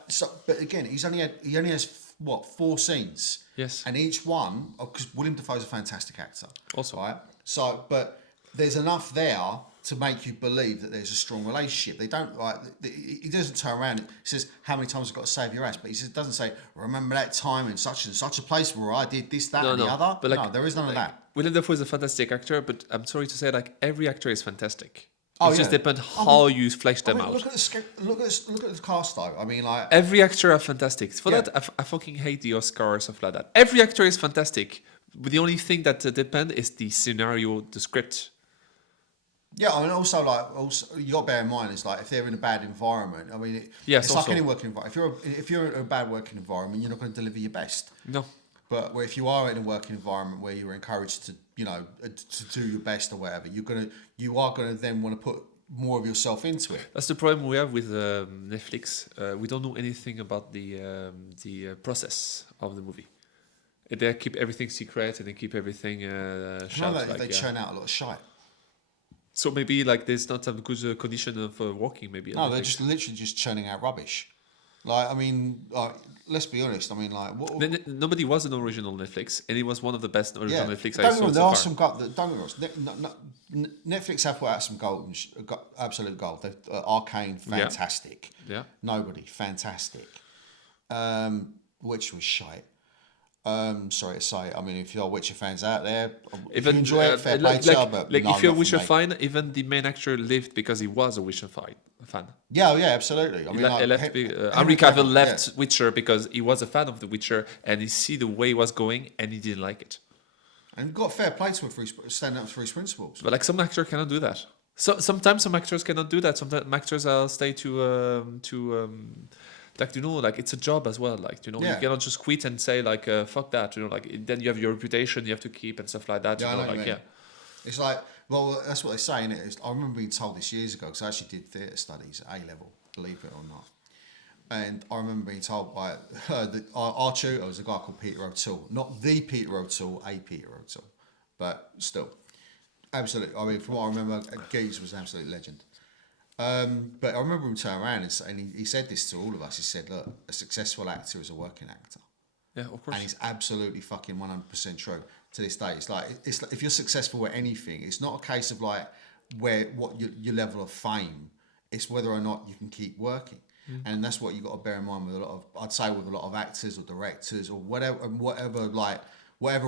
so, but again, he only has 4 scenes. Yes, and each one because William Dafoe's a fantastic actor. Also, right. So, but there's enough there to make you believe that there's a strong relationship. They don't he doesn't turn around and says how many times I've got to save your ass, but he doesn't say remember that time in such and such a place where I did this, that, and the other. But no, there is none of that. William Dafoe is a fantastic actor, but I'm sorry to say, like every actor is fantastic. It just depends how you flesh them out. Look at the cast though. I mean, like every actor are fantastic. For that, I fucking hate the Oscar or stuff like that. Every actor is fantastic. But the only thing that depends is the scenario, the script. Yeah, I mean, also you got to bear in mind is like if they're in a bad environment. I mean, Yes, it's like also. any working environment. If you're in a bad working environment, you're not going to deliver your best. No. But where if you are in a working environment where you're encouraged to, to do your best or whatever, you are gonna then want to put more of yourself into it. That's the problem we have with Netflix. We don't know anything about the process of the movie. They keep everything secret and they keep everything shut. They churn out a lot of shite. So maybe like there's not some good condition of working. Maybe no, they're just literally just churning out rubbish. Like I mean, let's be honest. I mean, like nobody was an original Netflix, and it was one of the best original Netflix I saw there so are far. some don't get me wrong. Netflix have put out some absolute gold. Arcane, fantastic. Yeah. Nobody, fantastic. Which was shite. Sorry to say. I mean, if you're Witcher fans out there, if you enjoy it, fair play to you. But like no, if you're a not for Witcher me. fan, even the main actor lived because he was a Witcher fan. Yeah, absolutely. I mean, Henry Cavill left Witcher because he was a fan of The Witcher and he see the way it was going and he didn't like it. And got fair play to him for standing up for his principles. But like some actors cannot do that. So sometimes some actors cannot do that. Sometimes actors stay like like it's a job as well. Like you cannot just quit and say like fuck that. Like then you have your reputation you have to keep and stuff like that. It's like, well, that's what they say, innit? I remember being told this years ago because I actually did theatre studies at A-level, believe it or not. And I remember being told by our tutor was a guy called Peter O'Toole. Not the Peter O'Toole, a Peter O'Toole. But still, absolutely. I mean, from what I remember, Gibbs was an absolute legend. But I remember him turning around and he said this to all of us. He said, look, a successful actor is a working actor. Yeah, of course. And it's absolutely fucking 100% true to this day. It's like if you're successful at anything, it's not a case of like what your level of fame. It's whether or not you can keep working, and that's what you got to bear in mind with a lot of actors or directors or whatever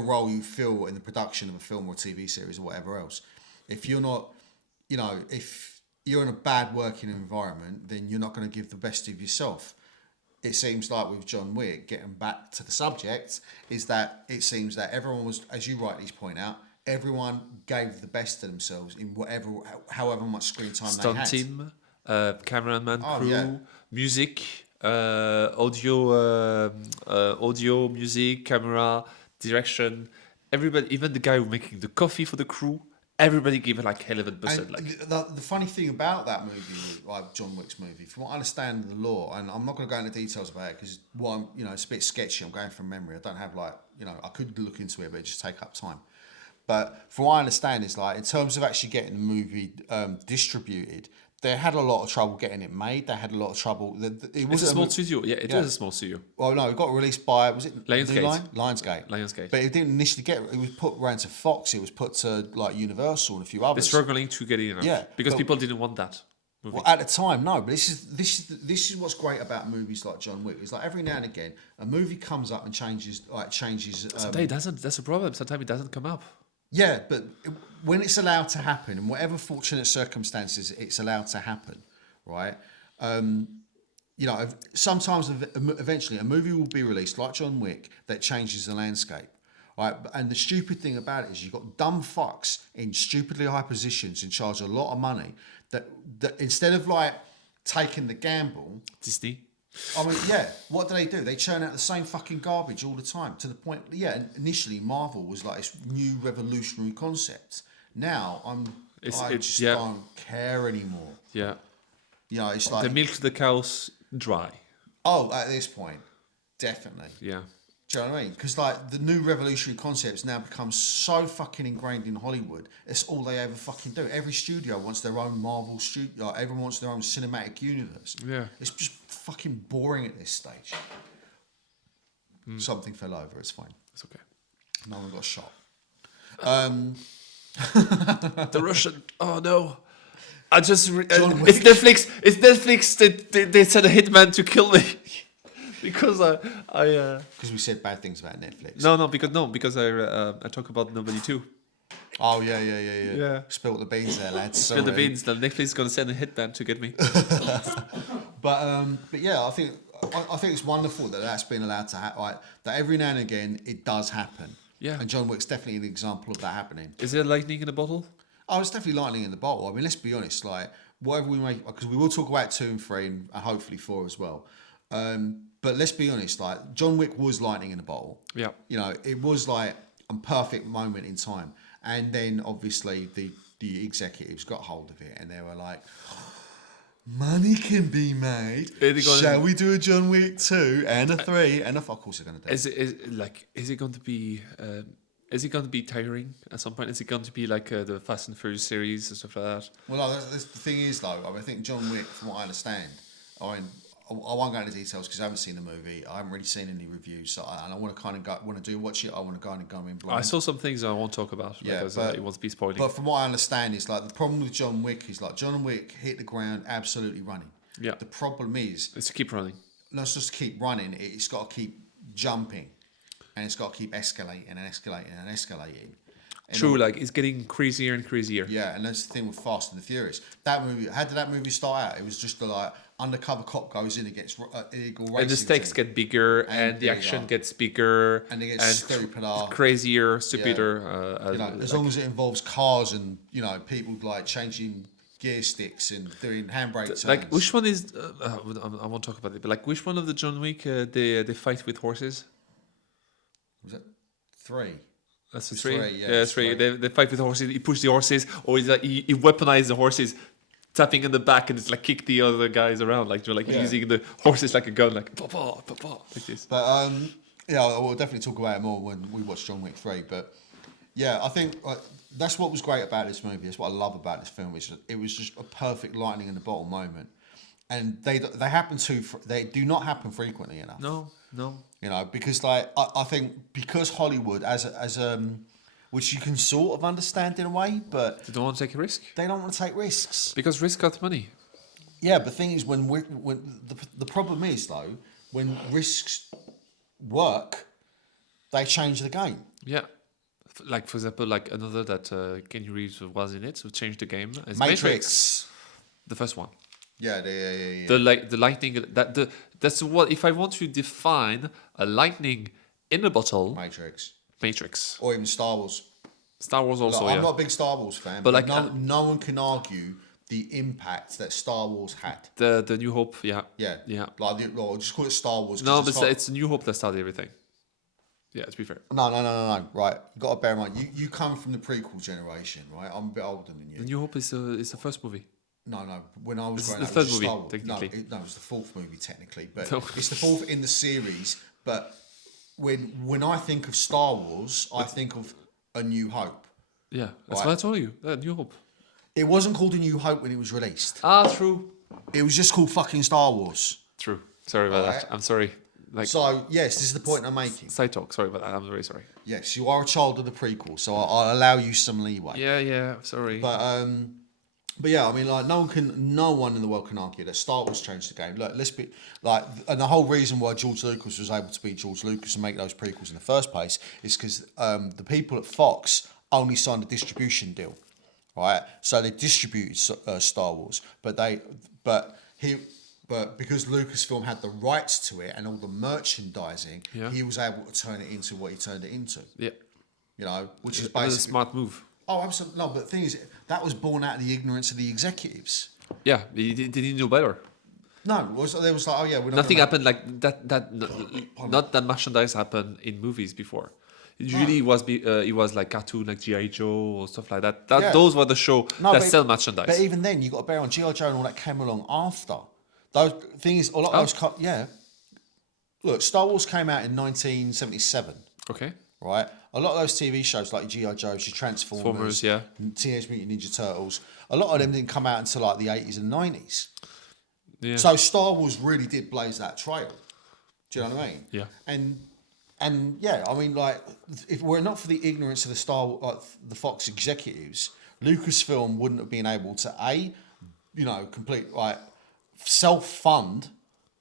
role you fill in the production of a film or TV series or whatever else. If you're not, if you're in a bad working environment, then you're not going to give the best of yourself. It seems like with John Wick, getting back to the subject, is that it seems that everyone was, as you rightly point out, everyone gave the best of themselves in however much screen time they had. Stunt team, cameraman, crew, music, audio, music, camera, direction. Everybody, even the guy who making the coffee for the crew. Everybody gave it like 11%. The funny thing about that movie, like John Wick's movie, from what I understand the law, and I'm not going to go into details about it because it's a bit sketchy. I'm going from memory. I don't have I could look into it, but it just take up time. But from what I understand, is like in terms of actually getting the movie distributed, they had a lot of trouble getting it made. They had a lot of trouble. It's a small studio. Yeah, it was a small studio. Well, no, it got released by, was it Lionsgate? Lionsgate. But it didn't initially it was put around to Fox. It was put to like Universal and a few others. They're struggling to get it in. Yeah, because people didn't want that movie. Well, at the time, no. But this is what's great about movies like John Wick. It's like every now and again a movie comes up and changes. Sometimes it doesn't. That's a problem. Sometimes it doesn't come up. Yeah, but when it's allowed to happen, in whatever fortunate circumstances it's allowed to happen, right? Sometimes eventually a movie will be released like John Wick that changes the landscape, right? And the stupid thing about it is you've got dumb fucks in stupidly high positions in charge of a lot of money that instead of like taking the gamble, Disney. I mean, what do? They churn out the same fucking garbage all the time to the point, initially Marvel was like this new revolutionary concept. Now I just don't care anymore. Yeah. It's like... They milked the cows dry. Oh, at this point, definitely. Yeah. Do you know what I mean? Because like the new revolutionary concepts now become so fucking ingrained in Hollywood. It's all they ever fucking do. Every studio wants their own Marvel studio. Like, everyone wants their own cinematic universe. Yeah. It's just fucking boring at this stage. Something fell over. It's fine. It's okay. No one got shot. The Russian. Oh no. I just. It's Netflix. It's Netflix. They sent a hitman to kill me. Because because we said bad things about Netflix. Because I talk about Nobody 2. Oh yeah. Spilt the beans there, lads. Spill the beans. The Netflix is gonna send a hitman to get me. but yeah, I think it's wonderful that that's been allowed to happen. Like, that every now and again it does happen. Yeah. And John Wick's definitely an example of that happening. Is there lightning in a bottle? Oh, it's definitely lightning in the bottle. I mean, let's be honest. Like, whatever we make, because we will talk about 2 and 3 and hopefully 4 as well. But let's be honest. Like, John Wick was lightning in the bottle. Yeah. You know, it was like a perfect moment in time. And then obviously the executives got hold of it and they were like, money can be made. Shall we do a John Wick 2 and a 3 and a 4? Of course they're going to do it. Is it going to be... is it going to be tiring at some point? Is it going to be like the Fast and Furious series and stuff like that? Well, no, the thing is, though, I think John Wick, from what I understand, I mean, I won't go into details because I haven't seen the movie. I haven't really seen any reviews, so I want to kind of watch it. I want to go in blind. I saw some things I won't talk about because it won't be spoiling. But from what I understand, is like the problem with John Wick is like John Wick hit the ground absolutely running. Yeah. The problem is it's to keep running. Not just to keep running. It's got to keep jumping. And it's got to keep escalating and escalating and escalating. True, like it's getting crazier and crazier. Yeah, and that's the thing with Fast and the Furious. That movie, how did that movie start out? It was just like undercover cop goes in against illegal racing. And the stakes get bigger, and the action gets bigger, and it gets stupider, crazier, stupider. Yeah. As long as it involves cars and people like changing gear sticks and doing handbrake turns. Like which one is? I won't talk about it, but like which one of the John Wick they fight with horses? Was it 3? That's the 3. Yeah, it's 3. They fight with horses. He pushes the horses, or he's like he weaponizes the horses, tapping in the back, and it's like kick the other guys around, like using the horses like a gun, like papa, like this. But we'll definitely talk about it more when we watch John Wick 3. But yeah, I think that's what was great about this movie. That's what I love about this film. It was just a perfect lightning in the bottle moment, and they do not happen frequently enough. No. Because like I think because Hollywood as which you can sort of understand in a way, but they don't want to take a risk. They don't want to take risks because risk got money. Yeah, but the thing is, when the problem is though, when risks work, they change the game. Yeah, like for example, like another that Keanu Reeves was in it, so changed the game. Is Matrix, the first one. Yeah. The lightning that's what if I want to define a lightning in a bottle. Matrix. Or even Star Wars. Star Wars also. I'm not a big Star Wars fan, but like no one can argue the impact that Star Wars had. The New Hope, yeah. Like just call it Star Wars. No, but it's New Hope that started everything. Yeah, to be fair. No. Right, you got to bear in mind you come from the prequel generation, right? I'm a bit older than you. The New Hope is the first movie. No. When I was growing up, it was the third movie, technically. No, it was the 4th movie technically, but it's the 4th in the series. But when I think of Star Wars, I think of A New Hope. Yeah, that's what I told you. New Hope. It wasn't called A New Hope when it was released. True. It was just called fucking Star Wars. True. Sorry about that. I'm sorry. So yes, this is the point I'm making. Side talk. Sorry about that. I'm very sorry. Yes, you are a child of the prequel, so I'll allow you some leeway. Yeah. Sorry. But yeah, I mean, like no one in the world can argue that Star Wars changed the game. Look, let's be like, and the whole reason why George Lucas was able to be George Lucas and make those prequels in the first place is because the people at Fox only signed a distribution deal, right? So they distributed Star Wars, but because Lucasfilm had the rights to it and all the merchandising, he was able to turn it into what he turned it into. Yeah, which is basically a smart move. Oh, absolutely. No, but the thing is, that was born out of the ignorance of the executives. Yeah, they didn't know better. No, there was like, oh yeah, we're not nothing happened like that. Not that merchandise happened in movies before. Usually it was like cartoon, like G.I. Joe or stuff like that. Those were the show that sell merchandise. But even then, you got to bear on G.I. Joe and all that came along after. Those things, a lot of those. Look, Star Wars came out in 1977. Okay. Right, a lot of those TV shows like G.I. Joe, Transformers, Teenage Mutant Ninja Turtles, a lot of them didn't come out until like the 80s and 90s. Yeah. So Star Wars really did blaze that trail. Do you know what I mean? Yeah. And yeah, I mean, like, if we're not for the ignorance of the Fox executives, Lucasfilm wouldn't have been able to self-fund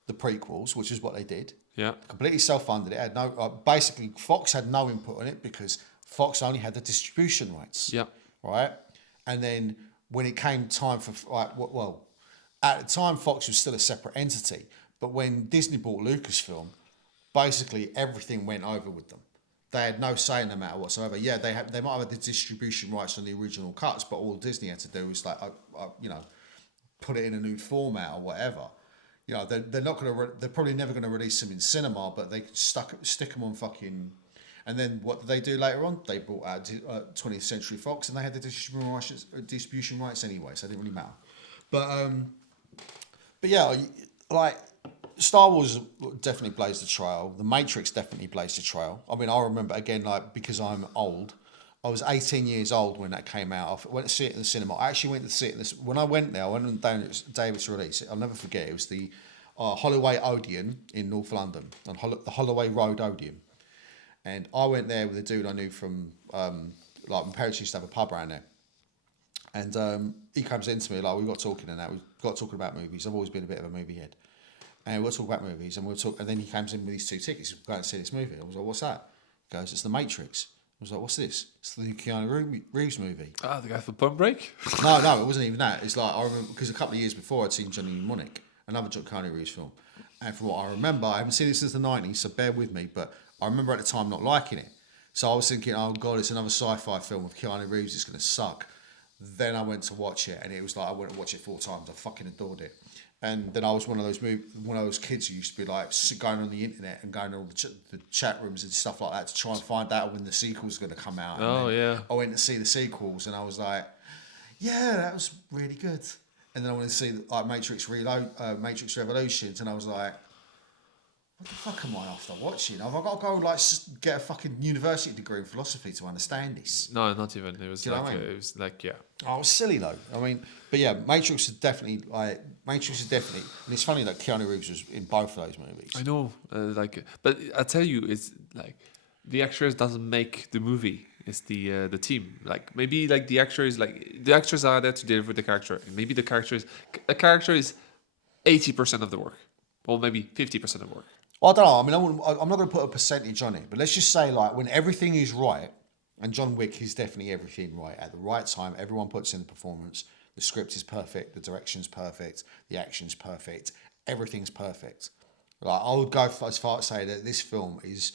the prequels, which is what they did. Yeah, completely self-funded. It had no basically Fox had no input on it because Fox only had the distribution rights. Yeah, right. And then when it came time for at the time Fox was still a separate entity, but when Disney bought Lucasfilm, basically everything went over with them. they had no say in the matter whatsoever. Yeah, they might have had the distribution rights on the original cuts, but all Disney had to do was like, put it in a new format or whatever. They're not going to. They're probably never going to release them in cinema, but they stick them on fucking. And then what did they do later on? They brought out 20th Century Fox, and they had the distribution rights anyway, so it didn't really matter. But yeah, like Star Wars definitely blazed the trail. The Matrix definitely blazed the trail. I mean, I remember again, like because I'm old. I was 18 years old when that came out. I went to see it in the cinema. I actually went to see it when I went there. I went on David's release. I'll never forget. It was the Holloway Odeon in North London, on the Holloway Road Odeon. And I went there with a dude I knew from, like my parents used to have a pub around there. And he comes into me, like, we got talking and that. We got talking about movies. I've always been a bit of a movie head. And we'll talk about movies and and then he comes in with these 2 tickets. We're going to see this movie. I was like, what's that? He goes, it's The Matrix. I was like, what's this? It's the Keanu Reeves movie. Ah, the guy for Point Break? No, it wasn't even that. It's like, I remember, because a couple of years before I'd seen Johnny Mnemonic, another Keanu Reeves film. And from what I remember, I haven't seen it since the 90s, so bear with me, but I remember at the time not liking it. So I was thinking, oh God, it's another sci-fi film with Keanu Reeves, it's going to suck. Then I went to watch it, and it was like, I went to watch it 4 times. I fucking adored it. And then I was one of those kids who used to be like going on the internet and going to all the chat rooms and stuff like that to try and find out when the sequel's going to come out. Yeah. I went to see the sequels and I was like, yeah, that was really good. And then I went to see like Matrix Revolutions, and I was like, what the fuck am I after watching? Have I got to go like get a fucking university degree in philosophy to understand this? No, not even. It was like, it was like, yeah. Oh, it was silly though. I mean, but yeah, Matrix is definitely, and it's funny that Keanu Reeves was in both of those movies. I know, but I tell you, it's like the actors doesn't make the movie. It's the team. Like maybe like the actors are there to deliver the character. And maybe a character is 80% of the work, or maybe 50% of the work. Well, I don't know. I mean, I'm not going to put a percentage on it, but let's just say like when everything is right, and John Wick is definitely everything right at the right time. Everyone puts in the performance. The script is perfect. The direction's perfect. The action's perfect. Everything's perfect. Like I would go as far as say that this film is.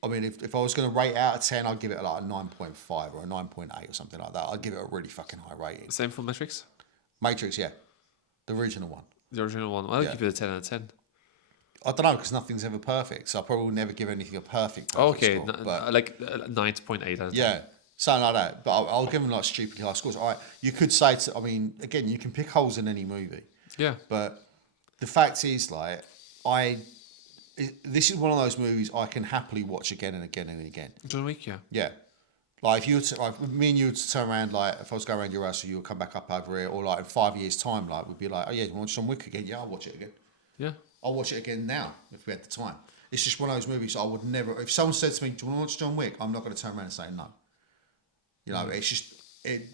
I mean, if I was going to rate out of 10, I'd give it like a 9.5 or a 9.8 or something like that. I'd give it a really fucking high rating. Same for Matrix? Matrix, yeah. The original one. The original one. I'll give it a 10 out of 10. I don't know, because nothing's ever perfect. So I probably will never give anything a perfect score. But like 9.8 out of 10. Yeah, something like that. But I'll give them like stupidly high scores. All right, you could say, again, you can pick holes in any movie. Yeah. But the fact is, like, this is one of those movies I can happily watch again and again and again. John Wick, yeah. Yeah. Like, if you were to, like, me and you would turn around, like, if I was going around your house, or you would come back up over here, or like in 5 years' time, like, we'd be like, oh yeah, you want John Wick again? Yeah, I'll watch it again. Yeah. I'll watch it again now if we had the time. It's just one of those movies I would never. If someone said to me, "Do you want to watch John Wick?" I'm not going to turn around and say no. You know, it's just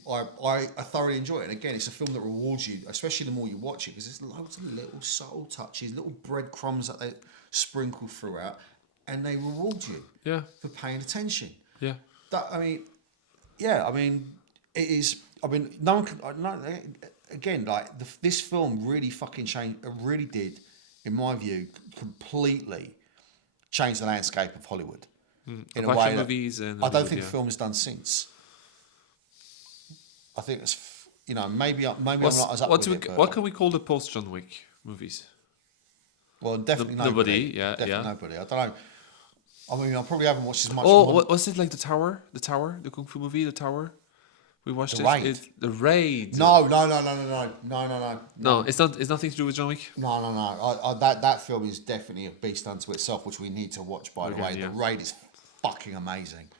I thoroughly enjoy it, and again, it's a film that rewards you, especially the more you watch it, because there's loads of little subtle touches, little breadcrumbs that they sprinkle throughout, and they reward you for paying attention. Yeah. It is. I mean, no one can. Again, like this film really fucking changed. It really did, in my view, completely change the landscape of Hollywood in a way that I don't think film has done since. I think it's maybe I'm not as up with it. What can we call the post John Wick movies? Well, definitely nobody. Nobody. I don't know. I mean, I probably haven't watched as much. Oh, was it like the Tower, the Kung Fu movie, The Tower? We watched The Raid. No. No, it's not. It's nothing to do with John Wick. No. That film is definitely a beast unto itself, which we need to watch. By the way, yeah. The Raid is fucking amazing.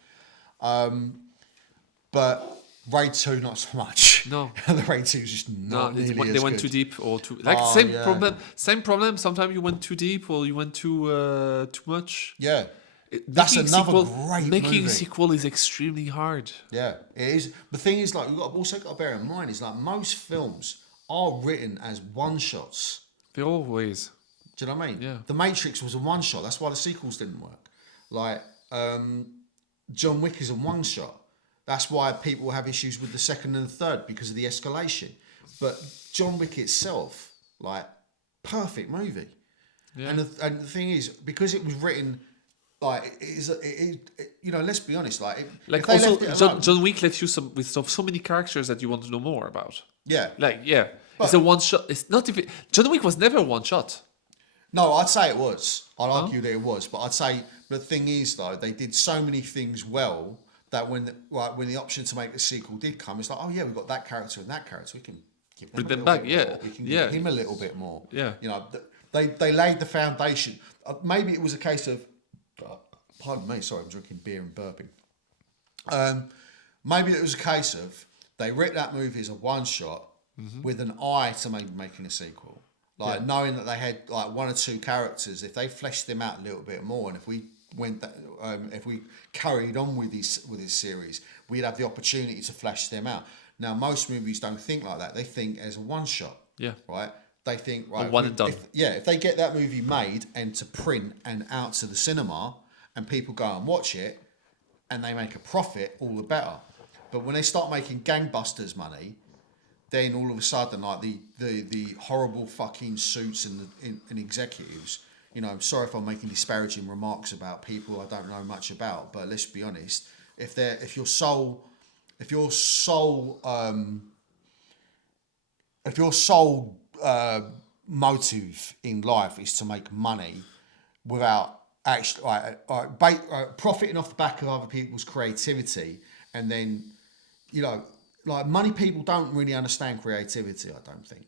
But Raid 2 not so much. No, the Raid 2 is just not. They went too deep or too problem. Same problem. Sometimes you went too deep or you went too much. Yeah. That's another great making movie. a sequel is extremely hard. Yeah, it is. The thing is, like, you've also got to bear in mind is like most films are written as one shots. They always. Do you know what I mean? Yeah. The Matrix was a one shot. That's why the sequels didn't work. Like, John Wick is a one shot. That's why people have issues with the second and the third because of the escalation. But John Wick itself, like, perfect movie. Yeah. And the thing is, because it was written. like you know, let's be honest, like Like if they also, left it alone, John Wick left you with so many characters that you want to know more about. yeah. Like, yeah, But- it's a one shot. It's not even John Wick was never a one shot. No, I'd say it was. I'd argue that it was, but I'd say the thing is though, they did so many things well that when the option to make a sequel did come, it's like, oh yeah, we've got that character and that character, we can give them Bring a them little back, bit yeah, more. We can yeah. give him a little bit more. Yeah. You know, they laid the foundation. Maybe it was a case of, pardon me, sorry, I'm drinking beer and burping. Maybe it was a case of they wrote that movie as a one shot with an eye to maybe making a sequel. Like knowing that they had like one or two characters, if they fleshed them out a little bit more, and if we if we carried on with this series, we'd have the opportunity to flesh them out. Now, most movies don't think like that; they think as a one shot. Yeah. Right. They think right. One and done. If they get that movie made and to print and out to the cinema, and people go and watch it, and they make a profit, all the better. But when they start making gangbusters money, then all of a sudden, like the horrible fucking suits and executives, you know, I'm sorry if I'm making disparaging remarks about people I don't know much about, but let's be honest, if your sole motive in life is to make money without actually profiting off the back of other people's creativity, and then, you know, like money people don't really understand creativity, I don't think.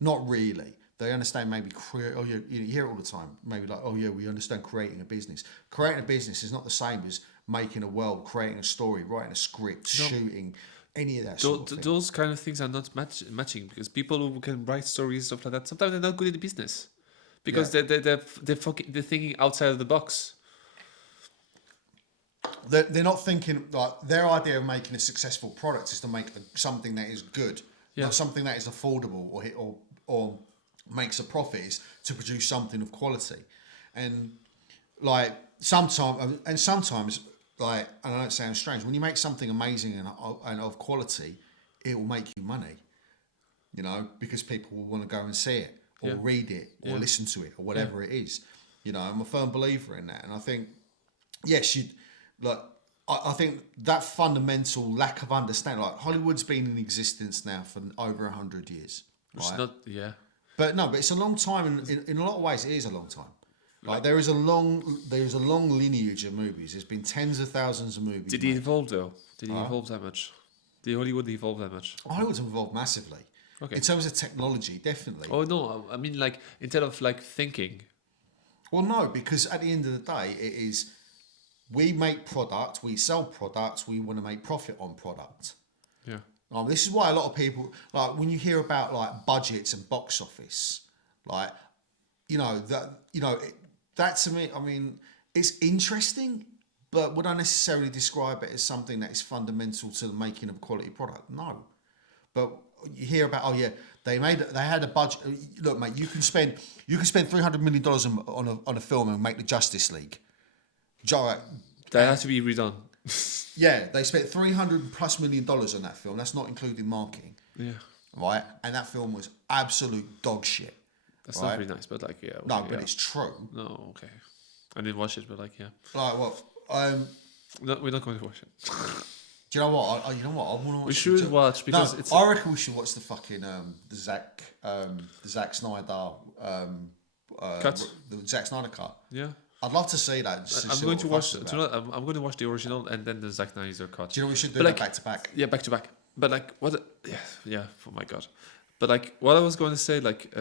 Not really. They understand maybe you hear it all the time. Maybe like, oh yeah, we understand creating a business. Creating a business is not the same as making a world, creating a story, writing a script, shooting, any of that sort of thing. Those kind of things are not matching, because people who can write stories, stuff like that, sometimes they're not good at the business because they're thinking outside of the box. They're not thinking, like, their idea of making a successful product is to make something that is good, not something that is affordable or makes a profit, is to produce something of quality. And like sometimes, like, and I know it sounds strange, when you make something amazing and of quality, it will make you money, you know, because people will want to go and see it or read it or listen to it or whatever it is. You know, I'm a firm believer in that. And I think, yes, I think that fundamental lack of understanding, like Hollywood's been in existence now for over 100 years. It's right? not, But it's a long time, and in a lot of ways, it is a long time. Like there is a long lineage of movies. There's been tens of thousands of movies. Did it evolve though? Did it evolve that much? Did Hollywood evolve that much? Hollywood's evolved massively. Okay. In terms of technology, definitely. Oh no, I mean like instead of like thinking. Well, no, because at the end of the day, it is we make product, we sell products, we want to make profit on product. Yeah. This is why a lot of people, like when you hear about like budgets and box office, like that to me, I mean, it's interesting, but would I necessarily describe it as something that is fundamental to the making of a quality product? No. But you hear about, they had a budget. Look, mate, you can spend $300 million on a film and make the Justice League. That has to be redone. Yeah, they spent $300+ million on that film. That's not including marketing. Yeah. Right, and that film was absolute dog shit. That's not very nice, but like, yeah. Okay, no, but it's true. No, okay. I didn't watch it, but like, yeah. Like, well, no, we're not going to watch it. Do you know what? I want to watch. We should watch because it's. I reckon we should watch the fucking the Zack Snyder cut. The Zack Snyder cut. Yeah. I'd love to see that. I'm going to watch. I'm going to watch the original and then the Zack Snyder cut. Do you know we should do that back to back? Yeah, back to back. But like, what? Yeah. Oh my god. But like, what I was going to say, like,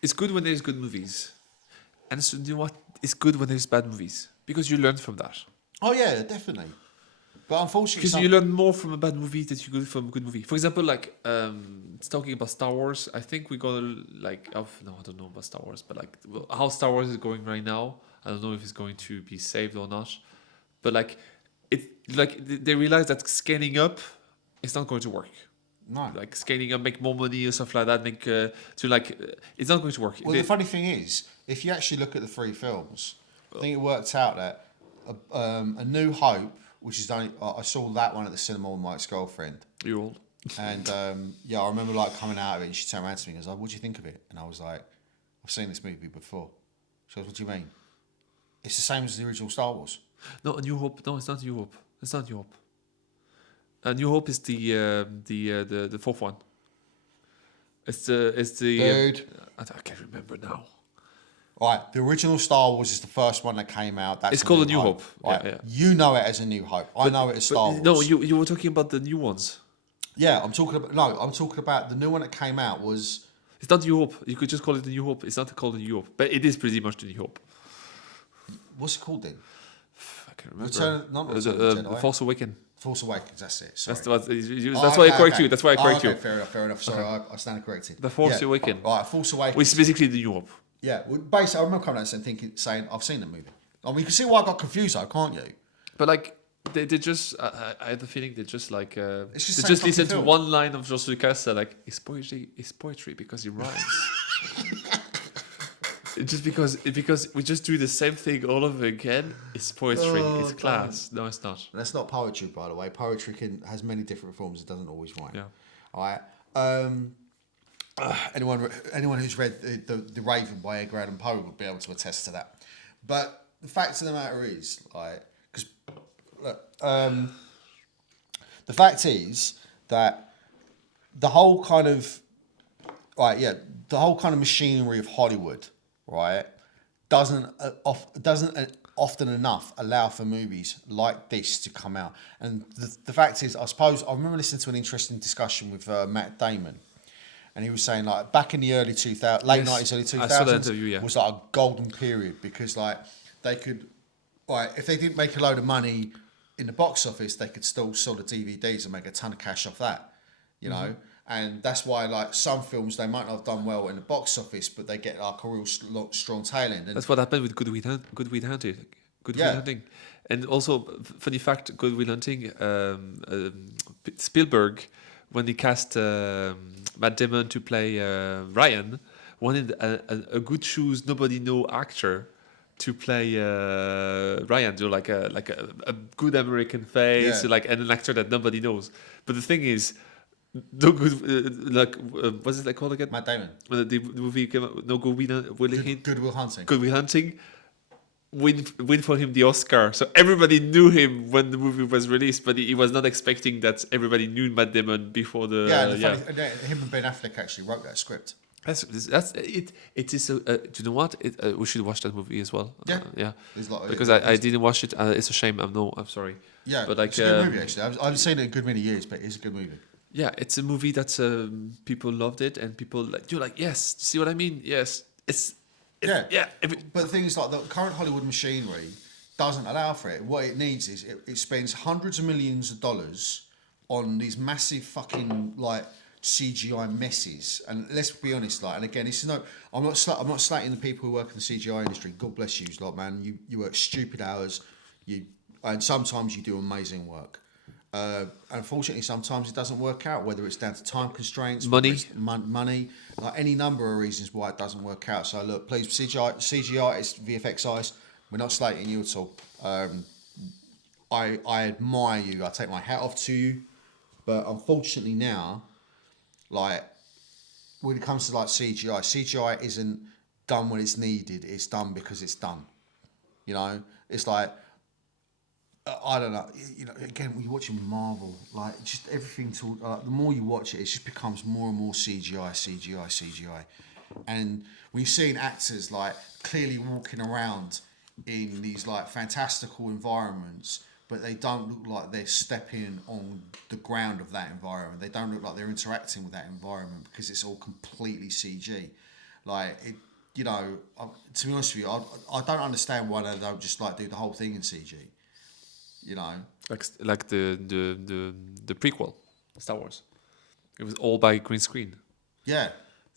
it's good when there's good movies, and so, you know what? It's good when there's bad movies because you learn from that. Oh yeah, definitely. But unfortunately, because you learn more from a bad movie than you could from a good movie. For example, like it's talking about Star Wars. I think we're gonna like. I don't know about Star Wars, but like how Star Wars is going right now. I don't know if it's going to be saved or not. But like they realize that scaling up is not going to work. No. Like scaling up, make more money or stuff like that. It's not going to work. Well, the funny thing is, if you actually look at the three films, I think it worked out that A New Hope, which is done. I saw that one at the cinema with my ex-girlfriend. You're old. And I remember like coming out of it, and she turned around to me and goes, "Oh, what do you think of it?" And I was like, "I've seen this movie before." So what do you mean? It's the same as the original Star Wars. No, A New Hope. No, it's not New Hope. It's not New Hope. New Hope is the fourth one. It's the Dude. I can't remember now. Right, the original Star Wars is the first one that came out. That's It's called A New Hope. Right, Yeah. you know it as A New Hope. I know it as Star Wars. No, you were talking about the new ones. Yeah, I'm talking about the new one that came out was. It's not New Hope. You could just call it The New Hope. It's not called The New Hope, but it is pretty much The New Hope. What's it called then? I can't remember. Return of The Force Awakens. Force Awakens. That's it. Sorry. That's why I correct you. That's why I correct you. Fair enough. Sorry, I stand corrected. The Force Awakens. Right, Force Awakens. Which is basically The New Hope. Yeah, well, basically, I remember coming out and saying, I've seen the movie. I mean, you can see why I got confused, though, can't you? But like, they just, I had the feeling they just like, they just just same listen to fucking film. one line of George Lucas, like, it's poetry because it rhymes. It's just because we just do the same thing all over again. It's poetry. It's class. No, it's not. That's not poetry, by the way. Poetry has many different forms. It doesn't always rhyme. Yeah. All right. Anyone who's read the Raven by Edgar Allan Poe would be able to attest to that. But the fact of the matter is, like, because the fact is that the whole kind of machinery of Hollywood, right, doesn't often enough allow for movies like this to come out. And the fact is, I suppose I remember listening to an interesting discussion with Matt Damon. And he was saying, like, back in the early 2000s, late 90s, early 2000s, I saw that interview, was like a golden period because, like, they could, like, if they didn't make a load of money in the box office, they could still sell the DVDs and make a ton of cash off that, you know? And that's why, like, some films, they might not have done well in the box office, but they get, like, a real strong tail end. And that's what happened with Good Will Hunting. And also, funny fact, Good Will Hunting, Spielberg, when he cast Matt Damon to play Ryan, wanted a good shoes, nobody know actor to play Ryan, do like a good American face, and an actor that nobody knows. But the thing is, no good, what's it called again? Matt Damon. When the movie came out, no Good Will Hunting. Good Will Hunting. Win for him the Oscar. So everybody knew him when the movie was released, but he was not expecting that everybody knew Matt Damon before the. Him and Ben Affleck actually wrote that script. That's it. It is. Do you know what? We should watch that movie as well. Yeah. Because I didn't watch it. It's a shame. I'm sorry. Yeah, but like it's a good movie actually. I've seen it a good many years, but it's a good movie. Yeah, it's a movie that people loved it, and people like you're like, yes. See what I mean? Yes, yeah. But the thing is, like, the current Hollywood machinery doesn't allow for it. What it needs is it spends hundreds of millions of dollars on these massive fucking, like, CGI messes. And let's be honest, like, and again, this is I'm not slating the people who work in the CGI industry. God bless you, like, man. You work stupid hours. And sometimes you do amazing work. Unfortunately, sometimes it doesn't work out, whether it's down to time constraints, money, like any number of reasons why it doesn't work out. So look, please, CGI artists, VFX artists, we're not slating you at all. I admire you. I take my hat off to you, but unfortunately now, like, when it comes to like CGI isn't done when it's needed. It's done because it's done. You know, it's like. I don't know. You know, again, when you're watching Marvel, like, just everything. The more you watch it, it just becomes more and more CGI. And when you're seeing actors like clearly walking around in these like fantastical environments, but they don't look like they're stepping on the ground of that environment. They don't look like they're interacting with that environment because it's all completely CG. Like, it, you know, to be honest with you, I don't understand why they don't just like do the whole thing in CG. You know, like the prequel, Star Wars. It was all by green screen. Yeah,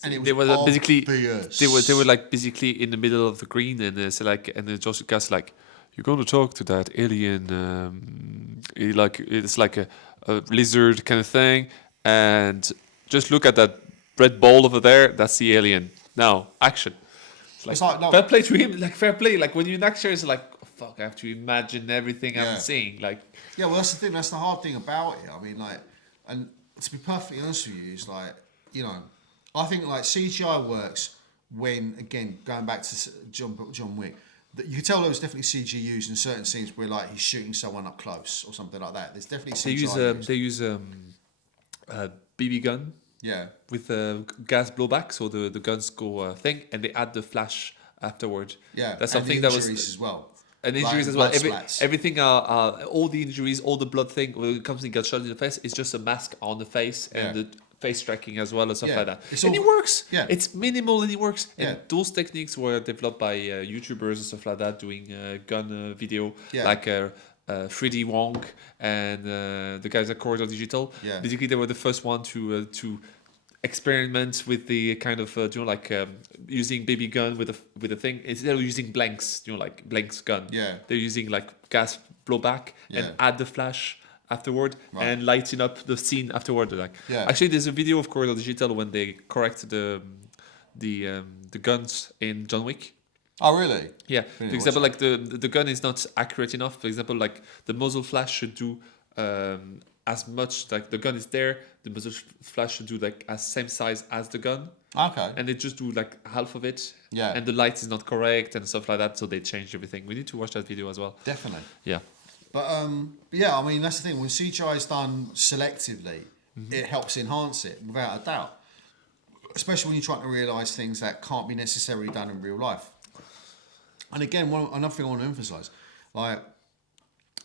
and they were basically they were like basically in the middle of the green, and it's like, and then George Lucas like, you're going to talk to that alien, it's like a lizard kind of thing, and just look at that red ball over there. That's the alien. Now action. It's like fair play to him. Like, fair play. Like, when you're an actor, it's like, fuck, I have to imagine everything I'm seeing. Like, yeah, well, that's the thing. That's the hard thing about it. I mean, like, and to be perfectly honest with you, is like, you know, I think like CGI works when, again, going back to John Wick, that you could tell there was definitely CG used in certain scenes where like he's shooting someone up close or something like that. There's definitely CGI They use BB gun yeah. with gas blowback, so the guns go thing, and they add the flash afterward. Yeah, That's and something the that injuries was as well. and injuries as well. Everything all the injuries, all the blood thing when it comes and gets shot in the face, it's just a mask on the face and the face tracking as well and stuff like that. And it works. Yeah. It's minimal and it works. And Yeah. those techniques were developed by YouTubers and stuff like that doing gun video, like 3D Wonk and the guys at Corridor Digital. Yeah. Basically, they were the first one to experiment with the kind of using baby gun with a thing. Instead of using blanks, like blanks gun. Yeah. They're using like gas blowback and add the flash afterward and lighting up the scene afterward. Actually, there's a video of Corridor Digital when they correct the guns in John Wick. Oh really? Yeah. For example, like the gun is not accurate enough. For example, like the muzzle flash should do as much, like the gun is there, the muzzle flash should do like as same size as the gun. Okay. And they just do like half of it. Yeah. And the light is not correct and stuff like that, so they changed everything. We need to watch that video as well. Definitely. Yeah. But yeah, I mean that's the thing. When CGI is done selectively, it helps enhance it without a doubt. Especially when you're trying to realise things that can't be necessarily done in real life. And again, another thing I want to emphasise, like,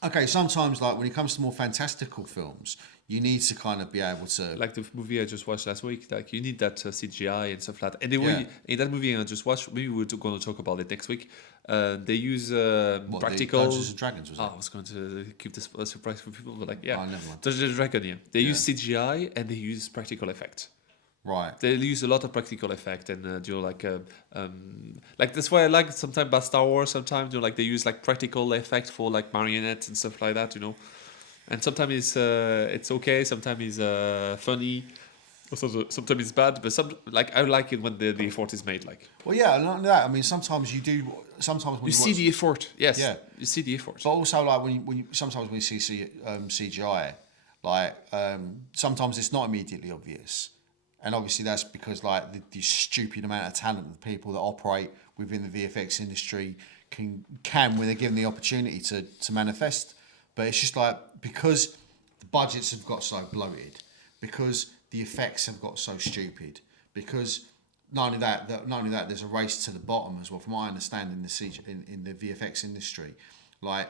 okay, sometimes like when it comes to more fantastical films, you need to kind of be able to, like the movie I just watched last week. Like you need that CGI and stuff like that. And the way in that movie I just watched, maybe we're going to talk about it next week. They use practical. Dungeons and Dragons, was it? I was going to keep this a surprise for people, but like never mind. Dungeons and Dragons. Yeah, they use CGI and they use practical effect. Right. They use a lot of practical effect and like that's why I like sometimes about Star Wars. Sometimes like they use like practical effect for like marionettes and stuff like that. And sometimes it's okay. Sometimes it's funny. Sometimes it's bad. But I like it when the effort is made. Like. Well, yeah, not only that. I mean, sometimes you do. Sometimes when you see the effort. Yes. Yeah. You see the effort. But also, like sometimes when you see CGI, like sometimes it's not immediately obvious. And obviously that's because like the stupid amount of talent of people that operate within the VFX industry can when they're given the opportunity to manifest. But it's just like because the budgets have got so bloated, because the effects have got so stupid, because not only that there's a race to the bottom as well. From my understanding, in the VFX industry, like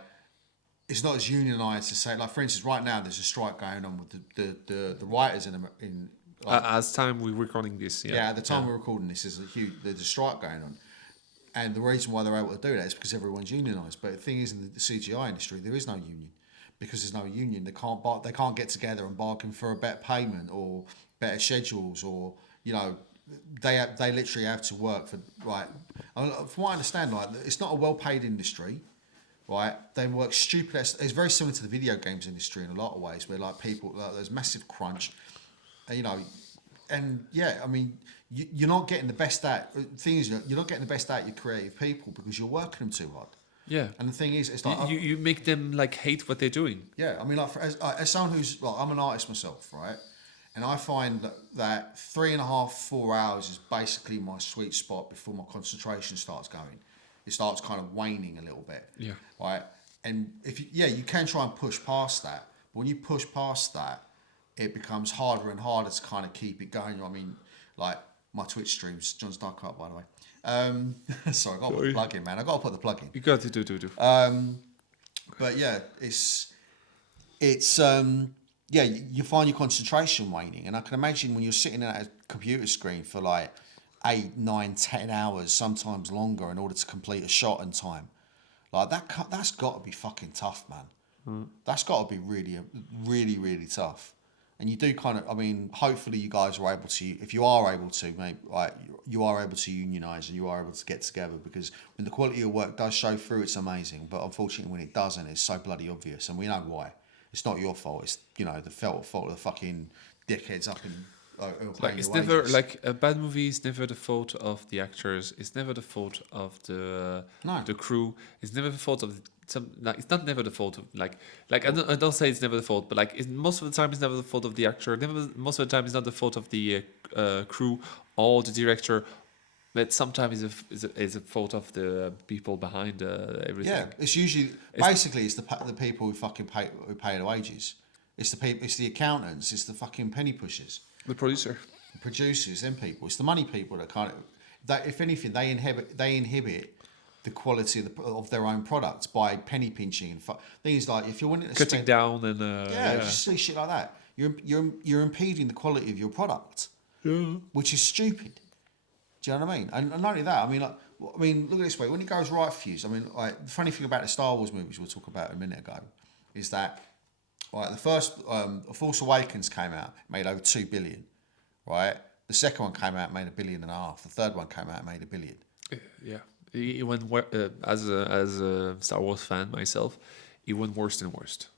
it's not as unionised to say, like for instance, right now there's a strike going on with the writers in as time we're recording this, at the time we're recording this, there's a strike going on, and the reason why they're able to do that is because everyone's unionised. But the thing is, in the CGI industry, there is no union, because there's no union. They can't get together and bargain for a better payment or better schedules, or they literally have to work for from what I understand, like it's not a well-paid industry. Right, they work stupid. It's very similar to the video games industry in a lot of ways, where like people, there's massive crunch. And yeah, I mean, you're not getting the best out. Thing is, you're not getting the best out of your creative people because you're working them too hard. Yeah. And the thing is, it's like you make them like hate what they're doing. Yeah, I mean, like as someone who's like, I'm an artist myself, right? And I find that 3.5, 4 hours is basically my sweet spot before my concentration starts going. It starts kind of waning a little bit. Yeah. Right. And you can try and push past that, but when you push past that, it becomes harder and harder to kind of keep it going. I mean, like my Twitch streams, John's Dark Art, by the way. Sorry, I got to put the plug in, man. I got to put the plug in. You got to do. But yeah, you find your concentration waning, and I can imagine when you're sitting at a computer screen for like 8, 9, 10 hours, sometimes longer, in order to complete a shot in time, like that's got to be fucking tough, man. That's got to be really, really, really tough. And you do kind of, I mean, hopefully you guys are able to, if you are able to, maybe, like, you are able to unionise and you are able to get together, because when the quality of work does show through, it's amazing. But unfortunately, when it doesn't, it's so bloody obvious, and we know why. It's not your fault. It's the fault of the fucking dickheads up in. Like it's never like a bad movie is never the fault of the actors. It's never the fault of the crew. It's never the fault of it's not never the fault of like I don't say it's never the fault, but like most of the time it's never the fault of the actor. Most of the time it's not the fault of the crew or the director. but sometimes is a fault of the people behind everything. Yeah, it's usually basically it's the people who fucking pay the wages. It's the people. It's the accountants. It's the fucking penny pushers. The producer. The producers. Them people. It's the money people that kind of. That if anything, they inhibit the quality of their own products by penny pinching and things like if you're wanting to cutting down and just silly shit like that. You're impeding the quality of your product, which is stupid. Do you know what I mean? And not only that, I mean, look at it this way. When it goes right for you, I mean, like, the funny thing about the Star Wars movies we'll talk about a minute ago is that, right, the first Force Awakens came out, made over 2 billion, right? The second one came out, made $1.5 billion. The third one came out, made $1 billion. Yeah, it went as a Star Wars fan myself, it went worse and worse.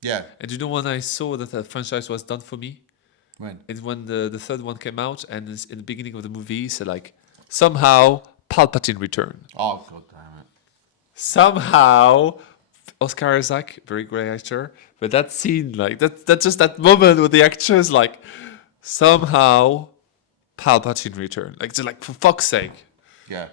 Yeah. And you know when I saw that the franchise was done for me? When? It's when the third one came out, and in the beginning of the movie, he said like, somehow Palpatine returned. Oh, god damn it. Somehow, Oscar Isaac, very great actor, but that scene, like, that just that moment with the actors, like, somehow Palpatine returned. Like, just like, for fuck's sake. Yeah.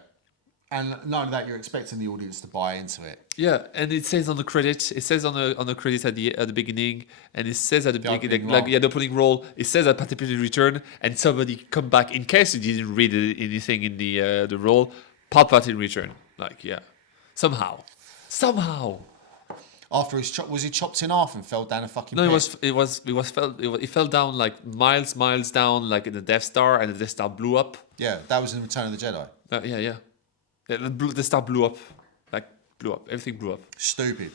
And not only that, you're expecting the audience to buy into it. Yeah, and it says on the credits. It says on the credits at the beginning, and it says at the beginning, like the opening roll. It says that Palpatine return, and somebody come back in case you didn't read anything in the roll. Palpatine return, like somehow. After was he chopped in half and fell down a fucking No, pit? it fell down like miles down, like in the Death Star, and the Death Star blew up. Yeah, that was in Return of the Jedi. Yeah. The Star blew up. Everything blew up. Stupid.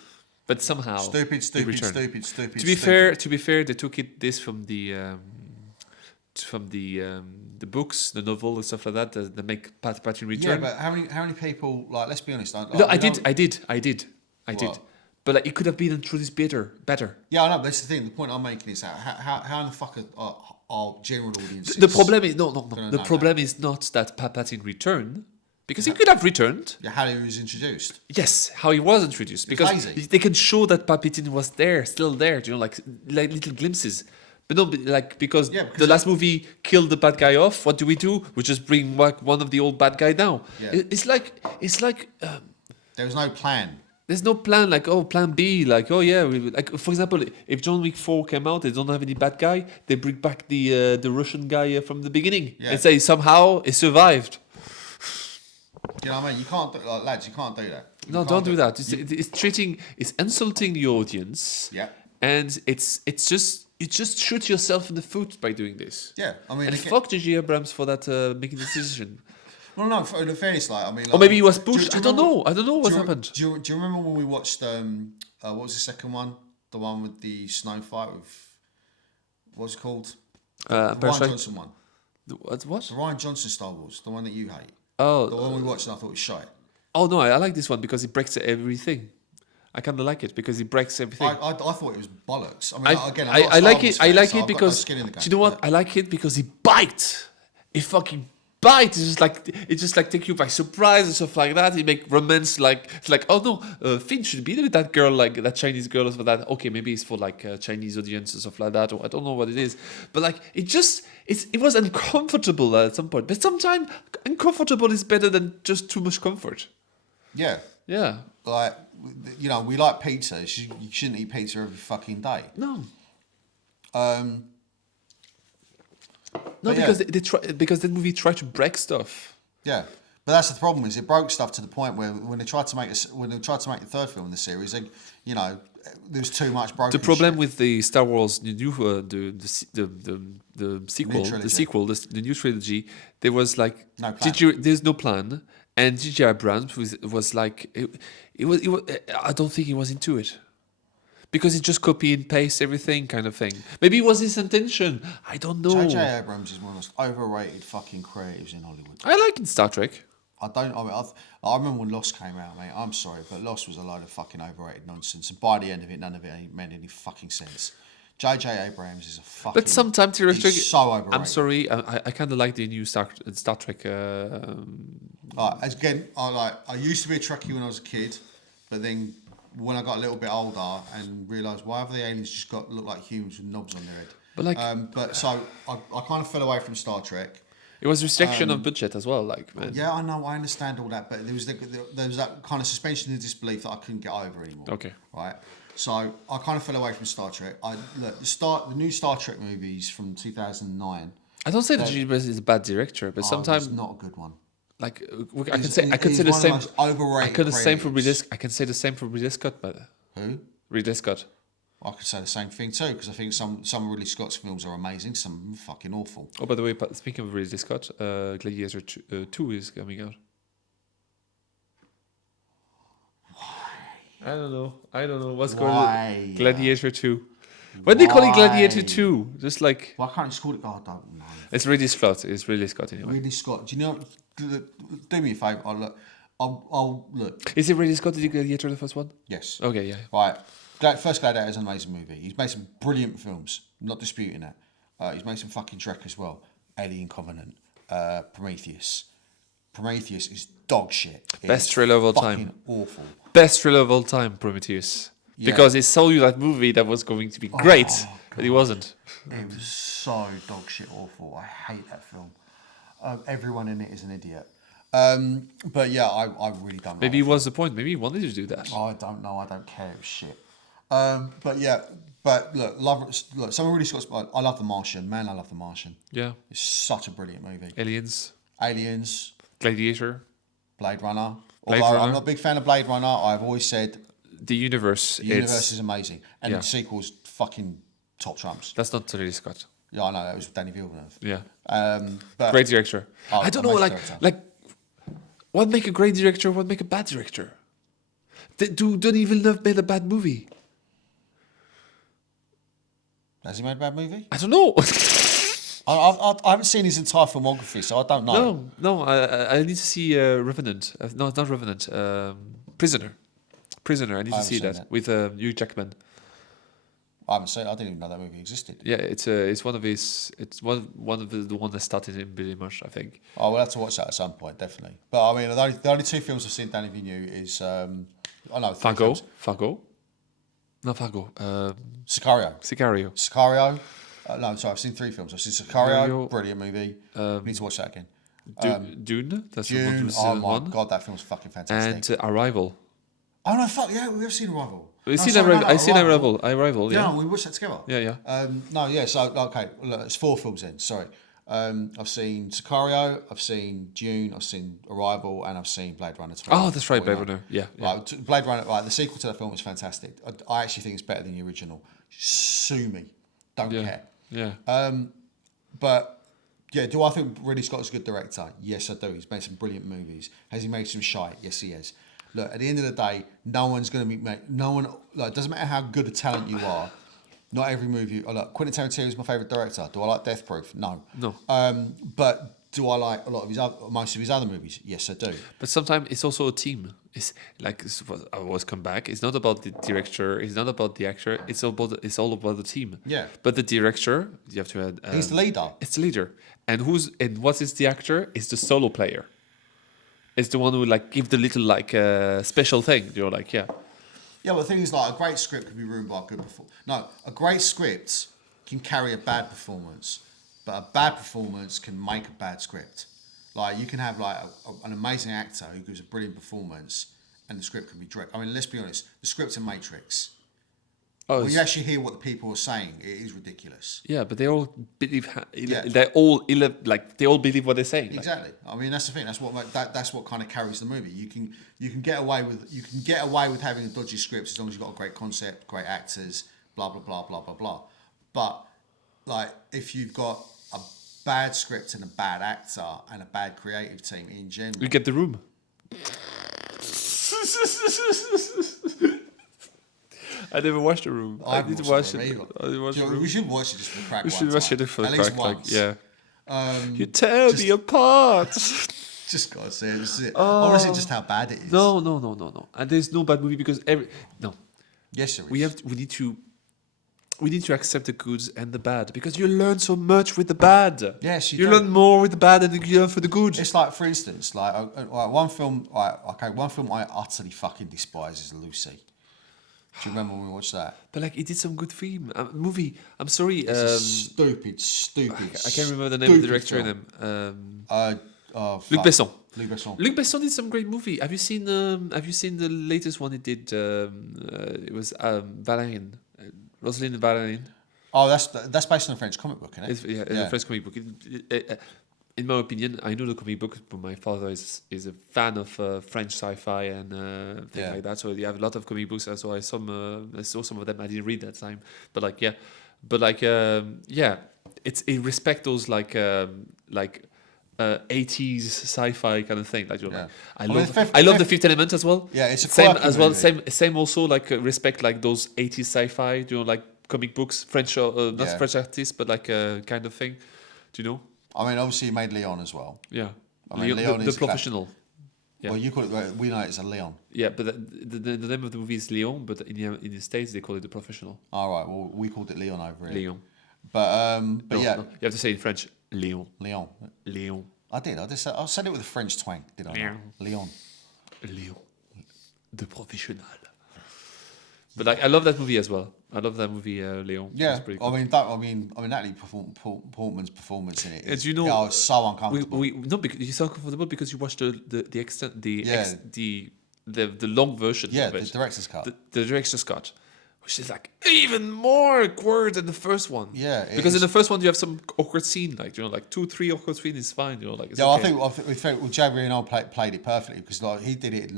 But somehow Stupid. To be fair, they took this from the books, the novel and stuff like that. That make Palpatine return. Yeah, but how many people, like, let's be honest. I did. But like, it could have been introduced better. Yeah, I know. But that's the thing. The point I'm making is how in the fuck are general audiences? The problem is no. The problem is not that Palpatine returned. Because he could have returned. Yeah, how he was introduced. Yes, how he was introduced. Because they can show that Palpatine was still there, like little glimpses. But no, because the last movie killed the bad guy off. What do? We just bring back one of the old bad guy now. Yeah. It's like there was no plan. There's no plan. Like, oh, plan B. Like, oh yeah. Like, for example, if John Wick 4 came out, they don't have any bad guy. They bring back the Russian guy from the beginning and say somehow he survived. You know what I mean? You can't do, like, lads. You can't do that. Don't do that. It's insulting the audience. Yeah. And it's just you just shoot yourself in the foot by doing this. Yeah, I mean, and fuck J.J. Abrams for that making the decision. Well, no, in fairness, like, I mean, like, or maybe he was pushed. I don't know what happened. Do you remember when we watched what was the second one? The one with the snow fight with what's it called? The Ryan Johnson one. What? The Ryan Johnson Star Wars, the one that you hate. Oh, the one we watched and I thought was shite. Oh no, I like this one because it breaks everything. I kind of like it because it breaks everything. I thought it was bollocks. I mean, again, I like it. I like it because do you know what? I like it because he bites. He fucking bites. It's just like take you by surprise and stuff like that. He make romance like it's like, oh no, Finn should be with that girl, like that Chinese girl or stuff like that. Okay, maybe it's for like Chinese audience and stuff like that, or I don't know what it is. But like it was uncomfortable at some point. But sometimes uncomfortable is better than just too much comfort. Yeah. Yeah. Like, you know, we like pizza. You shouldn't eat pizza every fucking day. No. No, because because the movie tried to break stuff. Yeah, but that's the problem. Is it broke stuff to the point where when they tried to make the third film in the series, there's too much broken. The problem shit. with the Star Wars, the sequel, the new trilogy, there was like no plan. There's no plan, and J.J. Abrams was like it was. I don't think he was into it. Because he just copy and paste everything kind of thing. Maybe it was his intention. I don't know. J.J. Abrams is one of the most overrated fucking creatives in Hollywood. I like in Star Trek. I remember when Lost came out, mate. I'm sorry, but Lost was a load of fucking overrated nonsense. And by the end of it, none of it made any fucking sense. J.J. Abrams is a fucking... But sometimes he's so overrated. I'm sorry. I kind of like the new Star Trek... Again, I used to be a Trekkie when I was a kid, but then... when I got a little bit older and realised why have the aliens just look like humans with knobs on their head? But so I kind of fell away from Star Trek. It was restriction of budget as well, like, man. Yeah, I know, I understand all that, but there was that kind of suspension of disbelief that I couldn't get over anymore. Okay. Right. So I kind of fell away from Star Trek. The new Star Trek movies from 2009. I don't say that Gene Wilder is a bad director, but sometimes it's not a good one. like I can say the same. Overrated. I can say the same for Ridley Scott, but Who? Ridley Scott. I could say the same thing too, because I think some of Ridley Scott's films are amazing, some fucking awful. Oh, by the way, speaking of Ridley Scott, Gladiator 2 is coming out. I don't know what's going on. Gladiator 2. When they call it Gladiator 2, just like... Why can't you just call it... Oh, I don't know. It's Ridley Scott. It's Ridley Scott anyway. Ridley Scott. Do you know... Do me a favour. I'll look. Is it Ridley Scott that did Gladiator, the first one? Yes. Okay, yeah. Right. First Gladiator is an amazing movie. He's made some brilliant films. I'm not disputing that. He's made some fucking Trek as well. Alien Covenant. Prometheus. Prometheus is dog shit. Best thriller of all time. Awful. Best thriller of all time, Prometheus. Yeah. Because it sold you that movie that was going to be great, but it wasn't. It was so dog shit awful. I hate that film. Everyone in it is an idiot. But yeah, I really don't know. Maybe it was the point. Maybe he wanted to do that. I don't know. I don't care. It was shit. But yeah, look, someone really Scott's. I love The Martian. Man, I love The Martian. Yeah. It's such a brilliant movie. Aliens. Gladiator. Blade Runner. Runner. I'm not a big fan of Blade Runner. I've always said the universe is amazing, and the sequel's fucking top trumps. That's not Ridley Scott. Yeah, I know, that was Danny Villeneuve. Yeah. But great director. I don't know, like what make a great director? What make a bad director? Denis Villeneuve made a bad movie. Has he made a bad movie? I don't know. I haven't seen his entire filmography, so I don't know. No. I need to see Revenant. No, it's not Revenant. Prisoner. I need to see that with Hugh Jackman. I haven't seen. I didn't even know that movie existed. Yeah, it's one of his. It's one of the one that started him pretty much, I think. Oh, we'll have to watch that at some point, definitely. But I mean, the only two films I've seen Danny Villeneuve is Fargo. Not Fargo. Sicario. No, sorry, I've seen three films. I've seen Sicario, brilliant movie. Need to watch that again. Dune. That's Dune. Oh my god, that film's fucking fantastic. And Arrival. Oh no, fuck yeah, we've seen Arrival. I've seen Arrival. Arrival. Yeah. Yeah, we watched that together. Yeah. So okay, look, it's 4 films then. Sorry. I've seen Sicario, I've seen Dune, I've seen Arrival, and I've seen Blade Runner 2049. Oh, that's right, Blade Runner. Yeah. Right, Blade Runner. Right, the sequel to that film is fantastic. I actually think it's better than the original. Sue me, don't care. Yeah. But yeah, do I think Ridley Scott's a good director? Yes, I do. He's made some brilliant movies. Has he made some shite? Yes, he has. Look, at the end of the day, no one's going to be no one. Like, it doesn't matter how good a talent you are. Not every movie. Look, Quentin Tarantino is my favorite director. Do I like Death Proof? No. But do I like most of his other movies? Yes, I do. But sometimes it's also a team. It's like I always come back. It's not about the director. It's not about the actor. It's all about the team. Yeah. But the director, you have to add. He's the leader. It's the leader, and what is the actor? It's the solo player. It's the one who like give the little special thing. You're like, yeah. Yeah, well, the thing is, like, a great script can be ruined by a good performance. No, a great script can carry a bad performance, but a bad performance can make a bad script. Like, you can have like an amazing actor who gives a brilliant performance, and the script can be dreck. I mean, let's be honest. The script in Matrix. Oh, when you actually hear what the people are saying, it is ridiculous. Yeah, but they all believe. They all believe what they're saying. Exactly. I mean, that's the thing. That's what kind of carries the movie. You can get away with having a dodgy script as long as you've got a great concept, great actors, blah blah blah blah blah blah. But like, if you've got a bad script and a bad actor and a bad creative team in general, you get The Room. I never watched The Room. I need to watch it. We should watch it just for the crack. We should watch it for the crack. Once. Yeah. You tear me apart. Just gotta say it. Just I want to see just how bad it is. No. And there's no bad movie because no. Yes, there is. We need to accept the goods and the bad because you learn so much with the bad. Yes, you learn more with the bad than you learn for the good. It's like, for instance, one film I utterly fucking despise is Lucy. Do you remember when we watched that? But like, he did some good movie. I'm sorry. It's a stupid. I can't remember the name of the director in film. him. Luc Fuck. Besson. Luc Besson. Luc Besson did some great movie. Have you seen the latest one he did? It was Valérien, Roselyne Valérien. Oh, that's based on a French comic book, isn't it? It's a French comic book. In my opinion, I know the comic book, but my father is a fan of French sci-fi and things like that. So you have a lot of comic books. So I saw some of them. I didn't read that time, but it respect those like 80s sci-fi kind of thing. Like, I love the Fifth Element as well. Yeah, it's a same as well. movie. Same also like respect like those 80s sci-fi. Like comic books, French not French artists, but like kind of thing. Do you know? I mean, obviously, he made Leon as well. Yeah, I mean, Leon the is professional. Yeah. Well, you call it. We know it's a Leon. Yeah, but the name of the movie is Leon, but in the States they call it The Professional. All right. Well, we called it Leon over here. Leon. But No, yeah, no, you have to say in French, Leon. Leon. Leon. I did. I said it with a French twang. Did I? Not? Leon. Leon. The Professional. But like, I love that movie as well. I love that movie, Leon. Yeah, pretty cool. cool. I mean, Natalie Portman's performance in it. And you know, I was so uncomfortable. No, because you're so uncomfortable because you watched the extent, the long version. Yeah, of it. the director's cut. The director's cut, which is like even more awkward than the first one. Yeah, because in the first one you have some awkward scene, like like 2-3 awkward scenes is fine. Like it's okay. I think Jay Reno played it perfectly because like he did it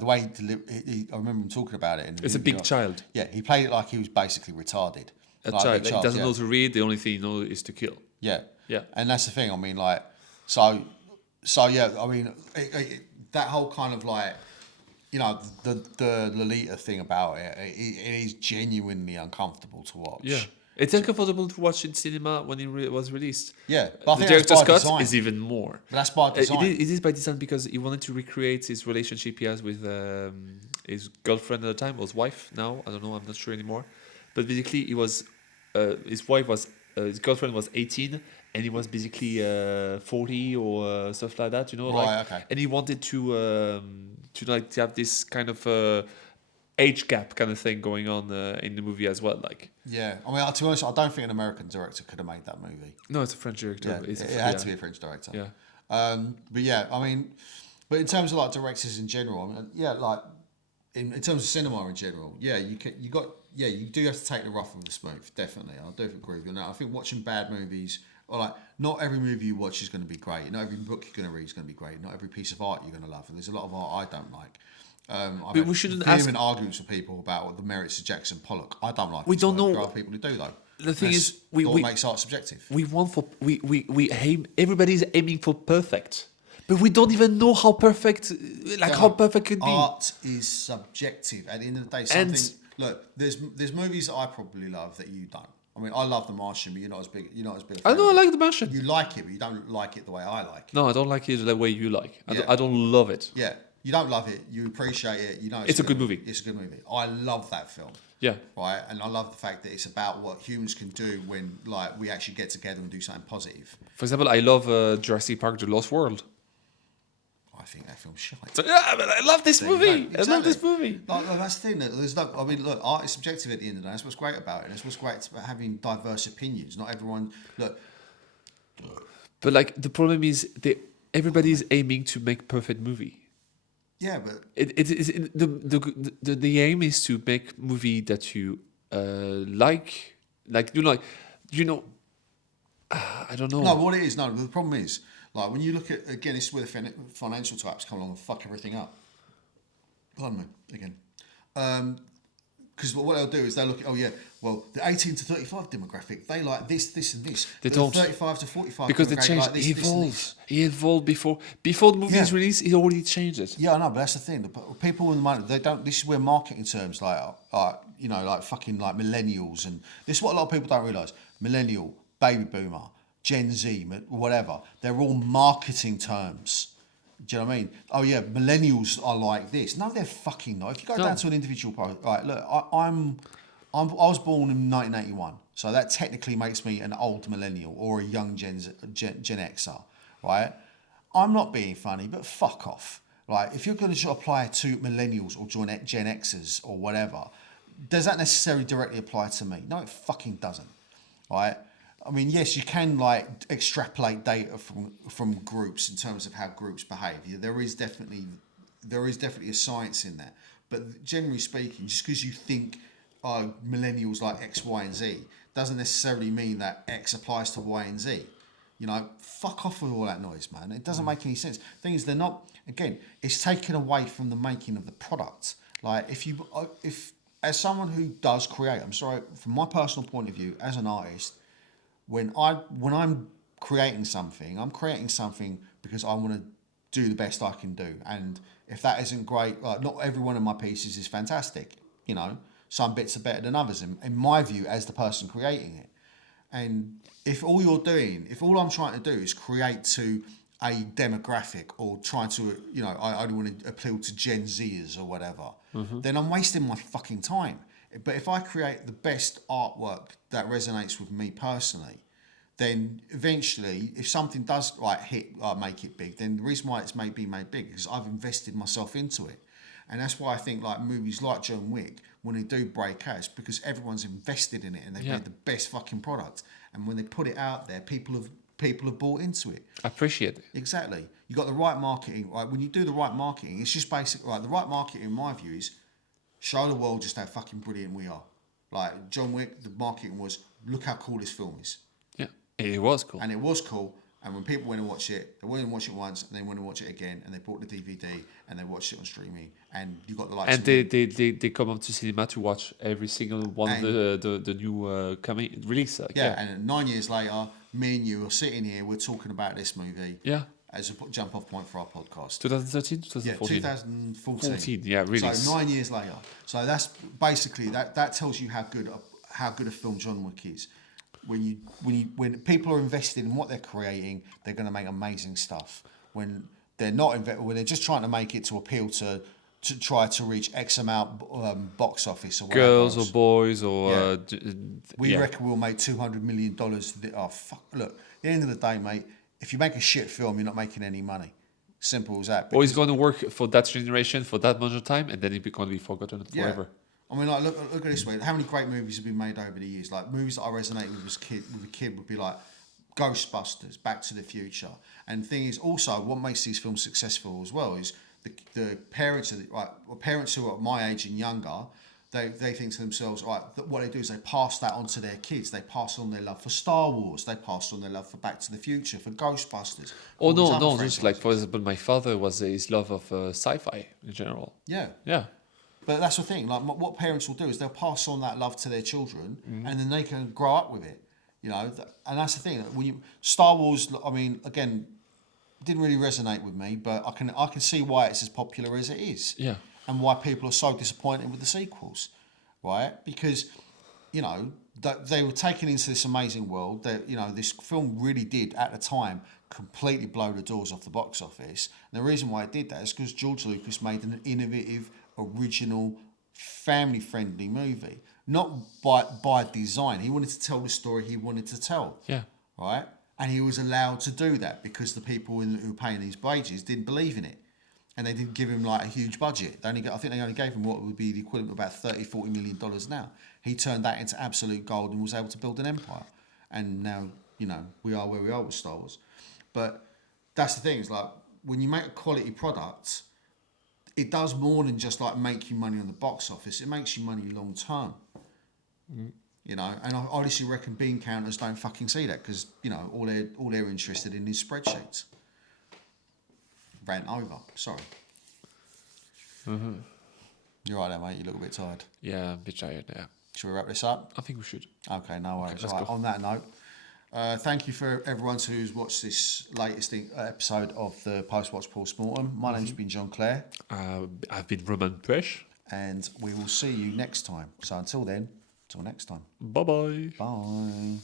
the way he delivered. I remember him talking about it. It's a big child. Yeah, he played it like he was basically retarded. A like child, he doesn't know to read. The only thing he knows is to kill. Yeah, yeah, and that's the thing. I mean, like, so yeah. I mean, that whole kind of like, the Lolita thing about it is genuinely uncomfortable to watch. Yeah. It's uncomfortable to watch in cinema when it was released. Yeah, but I think the director's cut design. is even more. But that's by design. It is by design because he wanted to recreate his relationship he has with his girlfriend at the time, or his wife now. I don't know. I'm not sure anymore. But basically, his girlfriend was 18, and he was basically 40 or stuff like that. Right, okay. And he wanted to have this kind of age gap kind of thing going on in the movie as well. Like, yeah, I mean, to be honest, I don't think an American director could have made that movie. No, it's a French director. Yeah, it had to be a French director. Yeah. But yeah, I mean, but in terms of like directors in general, I mean, yeah, like in terms of cinema in general, yeah, you do have to take the rough with the smooth. Definitely, I do agree with you on that. I think watching bad movies, or like, not every movie you watch is going to be great. Not every book you're going to read is going to be great. Not every piece of art you're going to love. And there's a lot of art I don't like. But we shouldn't ask arguments with people about the merits of Jackson Pollock. I don't like. We don't know. There are people who do though. The thing is, what makes art subjective. We aim. Everybody's aiming for perfect, but we don't even know how perfect, how perfect could be. Art is subjective. At the end of the day, look, there's movies that I probably love that you don't. I mean, I love The Martian, but you're not as big. I know I like The Martian. You like it, but you don't like it the way I like it. No, I don't like it the way you like. I don't love it. Yeah. You don't love it, you appreciate it, it's a good movie. It's a good movie. I love that film. Yeah. Right? And I love the fact that it's about what humans can do when like we actually get together and do something positive. For example, I love Jurassic Park: The Lost World. I think that film's shite. So, yeah, but I love this movie. I love this movie. Like, that's the thing. I mean, look, art is subjective at the end of the day. That's what's great about it. That's what's great about having diverse opinions. Not everyone... Look. But like, the problem is everybody's aiming to make perfect movie. Yeah, but the aim is to make movie that you like I don't know. No, what it is, the problem is, like, when you look at, again, this is where the financial types come along and fuck everything up. Pardon me, again. Because what they'll do is they'll look at, the 18 to 35 demographic, they like this, and this. They don't. 35 to 45 because they changed. Like this, he evolves. He evolved before the movie is released. He already changed it. Yeah, I know, but that's the thing. The people in the money, they don't. This is where marketing terms like fucking like millennials, and this is what a lot of people don't realise. Millennial, baby boomer, Gen Z, whatever. They're all marketing terms. Do you know what I mean? Oh yeah, millennials are like this. No, they're fucking not. If you go down to an individual post, right? Look, I was born in 1981, so that technically makes me an old millennial or a young Gen Xer, right? I'm not being funny, but fuck off. Right? If you're going to apply to millennials or Gen Xers or whatever, does that necessarily directly apply to me? No, it fucking doesn't. Right? I mean, yes, you can like extrapolate data from groups in terms of how groups behave. There is definitely a science in that. But generally speaking, just because you think millennials like X, Y, and Z doesn't necessarily mean that X applies to Y and Z. You know, fuck off with all that noise, man. It doesn't make any sense. Thing is, they're not. Again, it's taken away from the making of the product. Like if as someone who does create, I'm sorry, from my personal point of view, as an artist, when I'm creating something, I'm creating something because I want to do the best I can do. And if that isn't great, like not every one of my pieces is fantastic. You know, some bits are better than others in my view as the person creating it. And if all I'm trying to do is create to a demographic or trying to, you know, I only want to appeal to Gen Zers or whatever, then I'm wasting my fucking time. But if I create the best artwork that resonates with me personally, then eventually, if something does make it big, then the reason why it's made big is I've invested myself into it. And that's why I think like movies like John Wick, when they do break out, it's because everyone's invested in it and they've made the best fucking product. And when they put it out there, people have bought into it. Appreciate it. Exactly. You got the right marketing. Right? When you do the right marketing, it's just basically the right marketing, in my view, is show the world just how fucking brilliant we are. Like John Wick, the marketing was, look how cool this film is. Yeah, it was cool. And it was cool. And when people went and watch it, they went and watch it once, and they went and watch it again, and they bought the DVD, and they watched it on streaming, and you got the likes. And they come up to cinema to watch every single one of the new release. And 9 years later, me and you are sitting here, we're talking about this movie. Yeah. As a jump off point for our podcast. 2013, 2014. Yeah, 2014. 14, yeah, really. So 9 years later. So that's basically that tells you how good a film John Wick is. When people are invested in what they're creating, they're going to make amazing stuff. When they're not when they're just trying to make it to appeal to try to reach X amount box office or whatever girls else. or boys or we reckon we'll make $200 million. Oh fuck! Look, at the end of the day, mate, if you make a shit film, you're not making any money. Simple as that. Or it's going to work for that generation for that much of time, and then it's going to be forgotten forever. I mean, like, look at it this way. How many great movies have been made over the years? Like, movies that I resonate with as a kid would be like Ghostbusters, Back to the Future. And the thing is, also, what makes these films successful as well is the parents, parents who are my age and younger, they think to themselves, right, what they do is they pass that on to their kids. They pass on their love for Star Wars. They pass on their love for Back to the Future, for Ghostbusters. Oh, no, just like, for example, my father was his love of sci-fi in general. Yeah. Yeah. But that's the thing. Like, what parents will do is they'll pass on that love to their children, and then they can grow up with it. You know, and that's the thing. When Star Wars, I mean, again, didn't really resonate with me, but I can see why it's as popular as it is. Yeah. And why people are so disappointed with the sequels, right? Because, you know, they were taken into this amazing world. That, you know, this film really did at the time completely blow the doors off the box office. And the reason why it did that is because George Lucas made an innovative, original, family-friendly movie. Not by design. He wanted to tell the story he wanted to tell. Yeah. Right? And he was allowed to do that because the people who were paying these wages didn't believe in it. And they didn't give him like a huge budget. I think they only gave him what would be the equivalent of about $30-40 million now. He turned that into absolute gold and was able to build an empire. And now, you know, we are where we are with Star Wars. But that's the thing, is like when you make a quality product, it does more than just like make you money on the box office. It makes you money long term. You know, and I honestly reckon bean counters don't fucking see that because, you know, all they're interested in is spreadsheets. Rant over. Sorry. You're right there, mate. You look a bit tired. Yeah, I'm a bit tired, yeah. Should we wrap this up? I think we should. Okay, no worries. let's Right, go. on that note, thank you for everyone who's watched this latest episode of the Post Watch Post Mortem. My name's been John Clare. I've been Roman Presh. And we will see you next time. So until then, till next time. Bye-bye. Bye.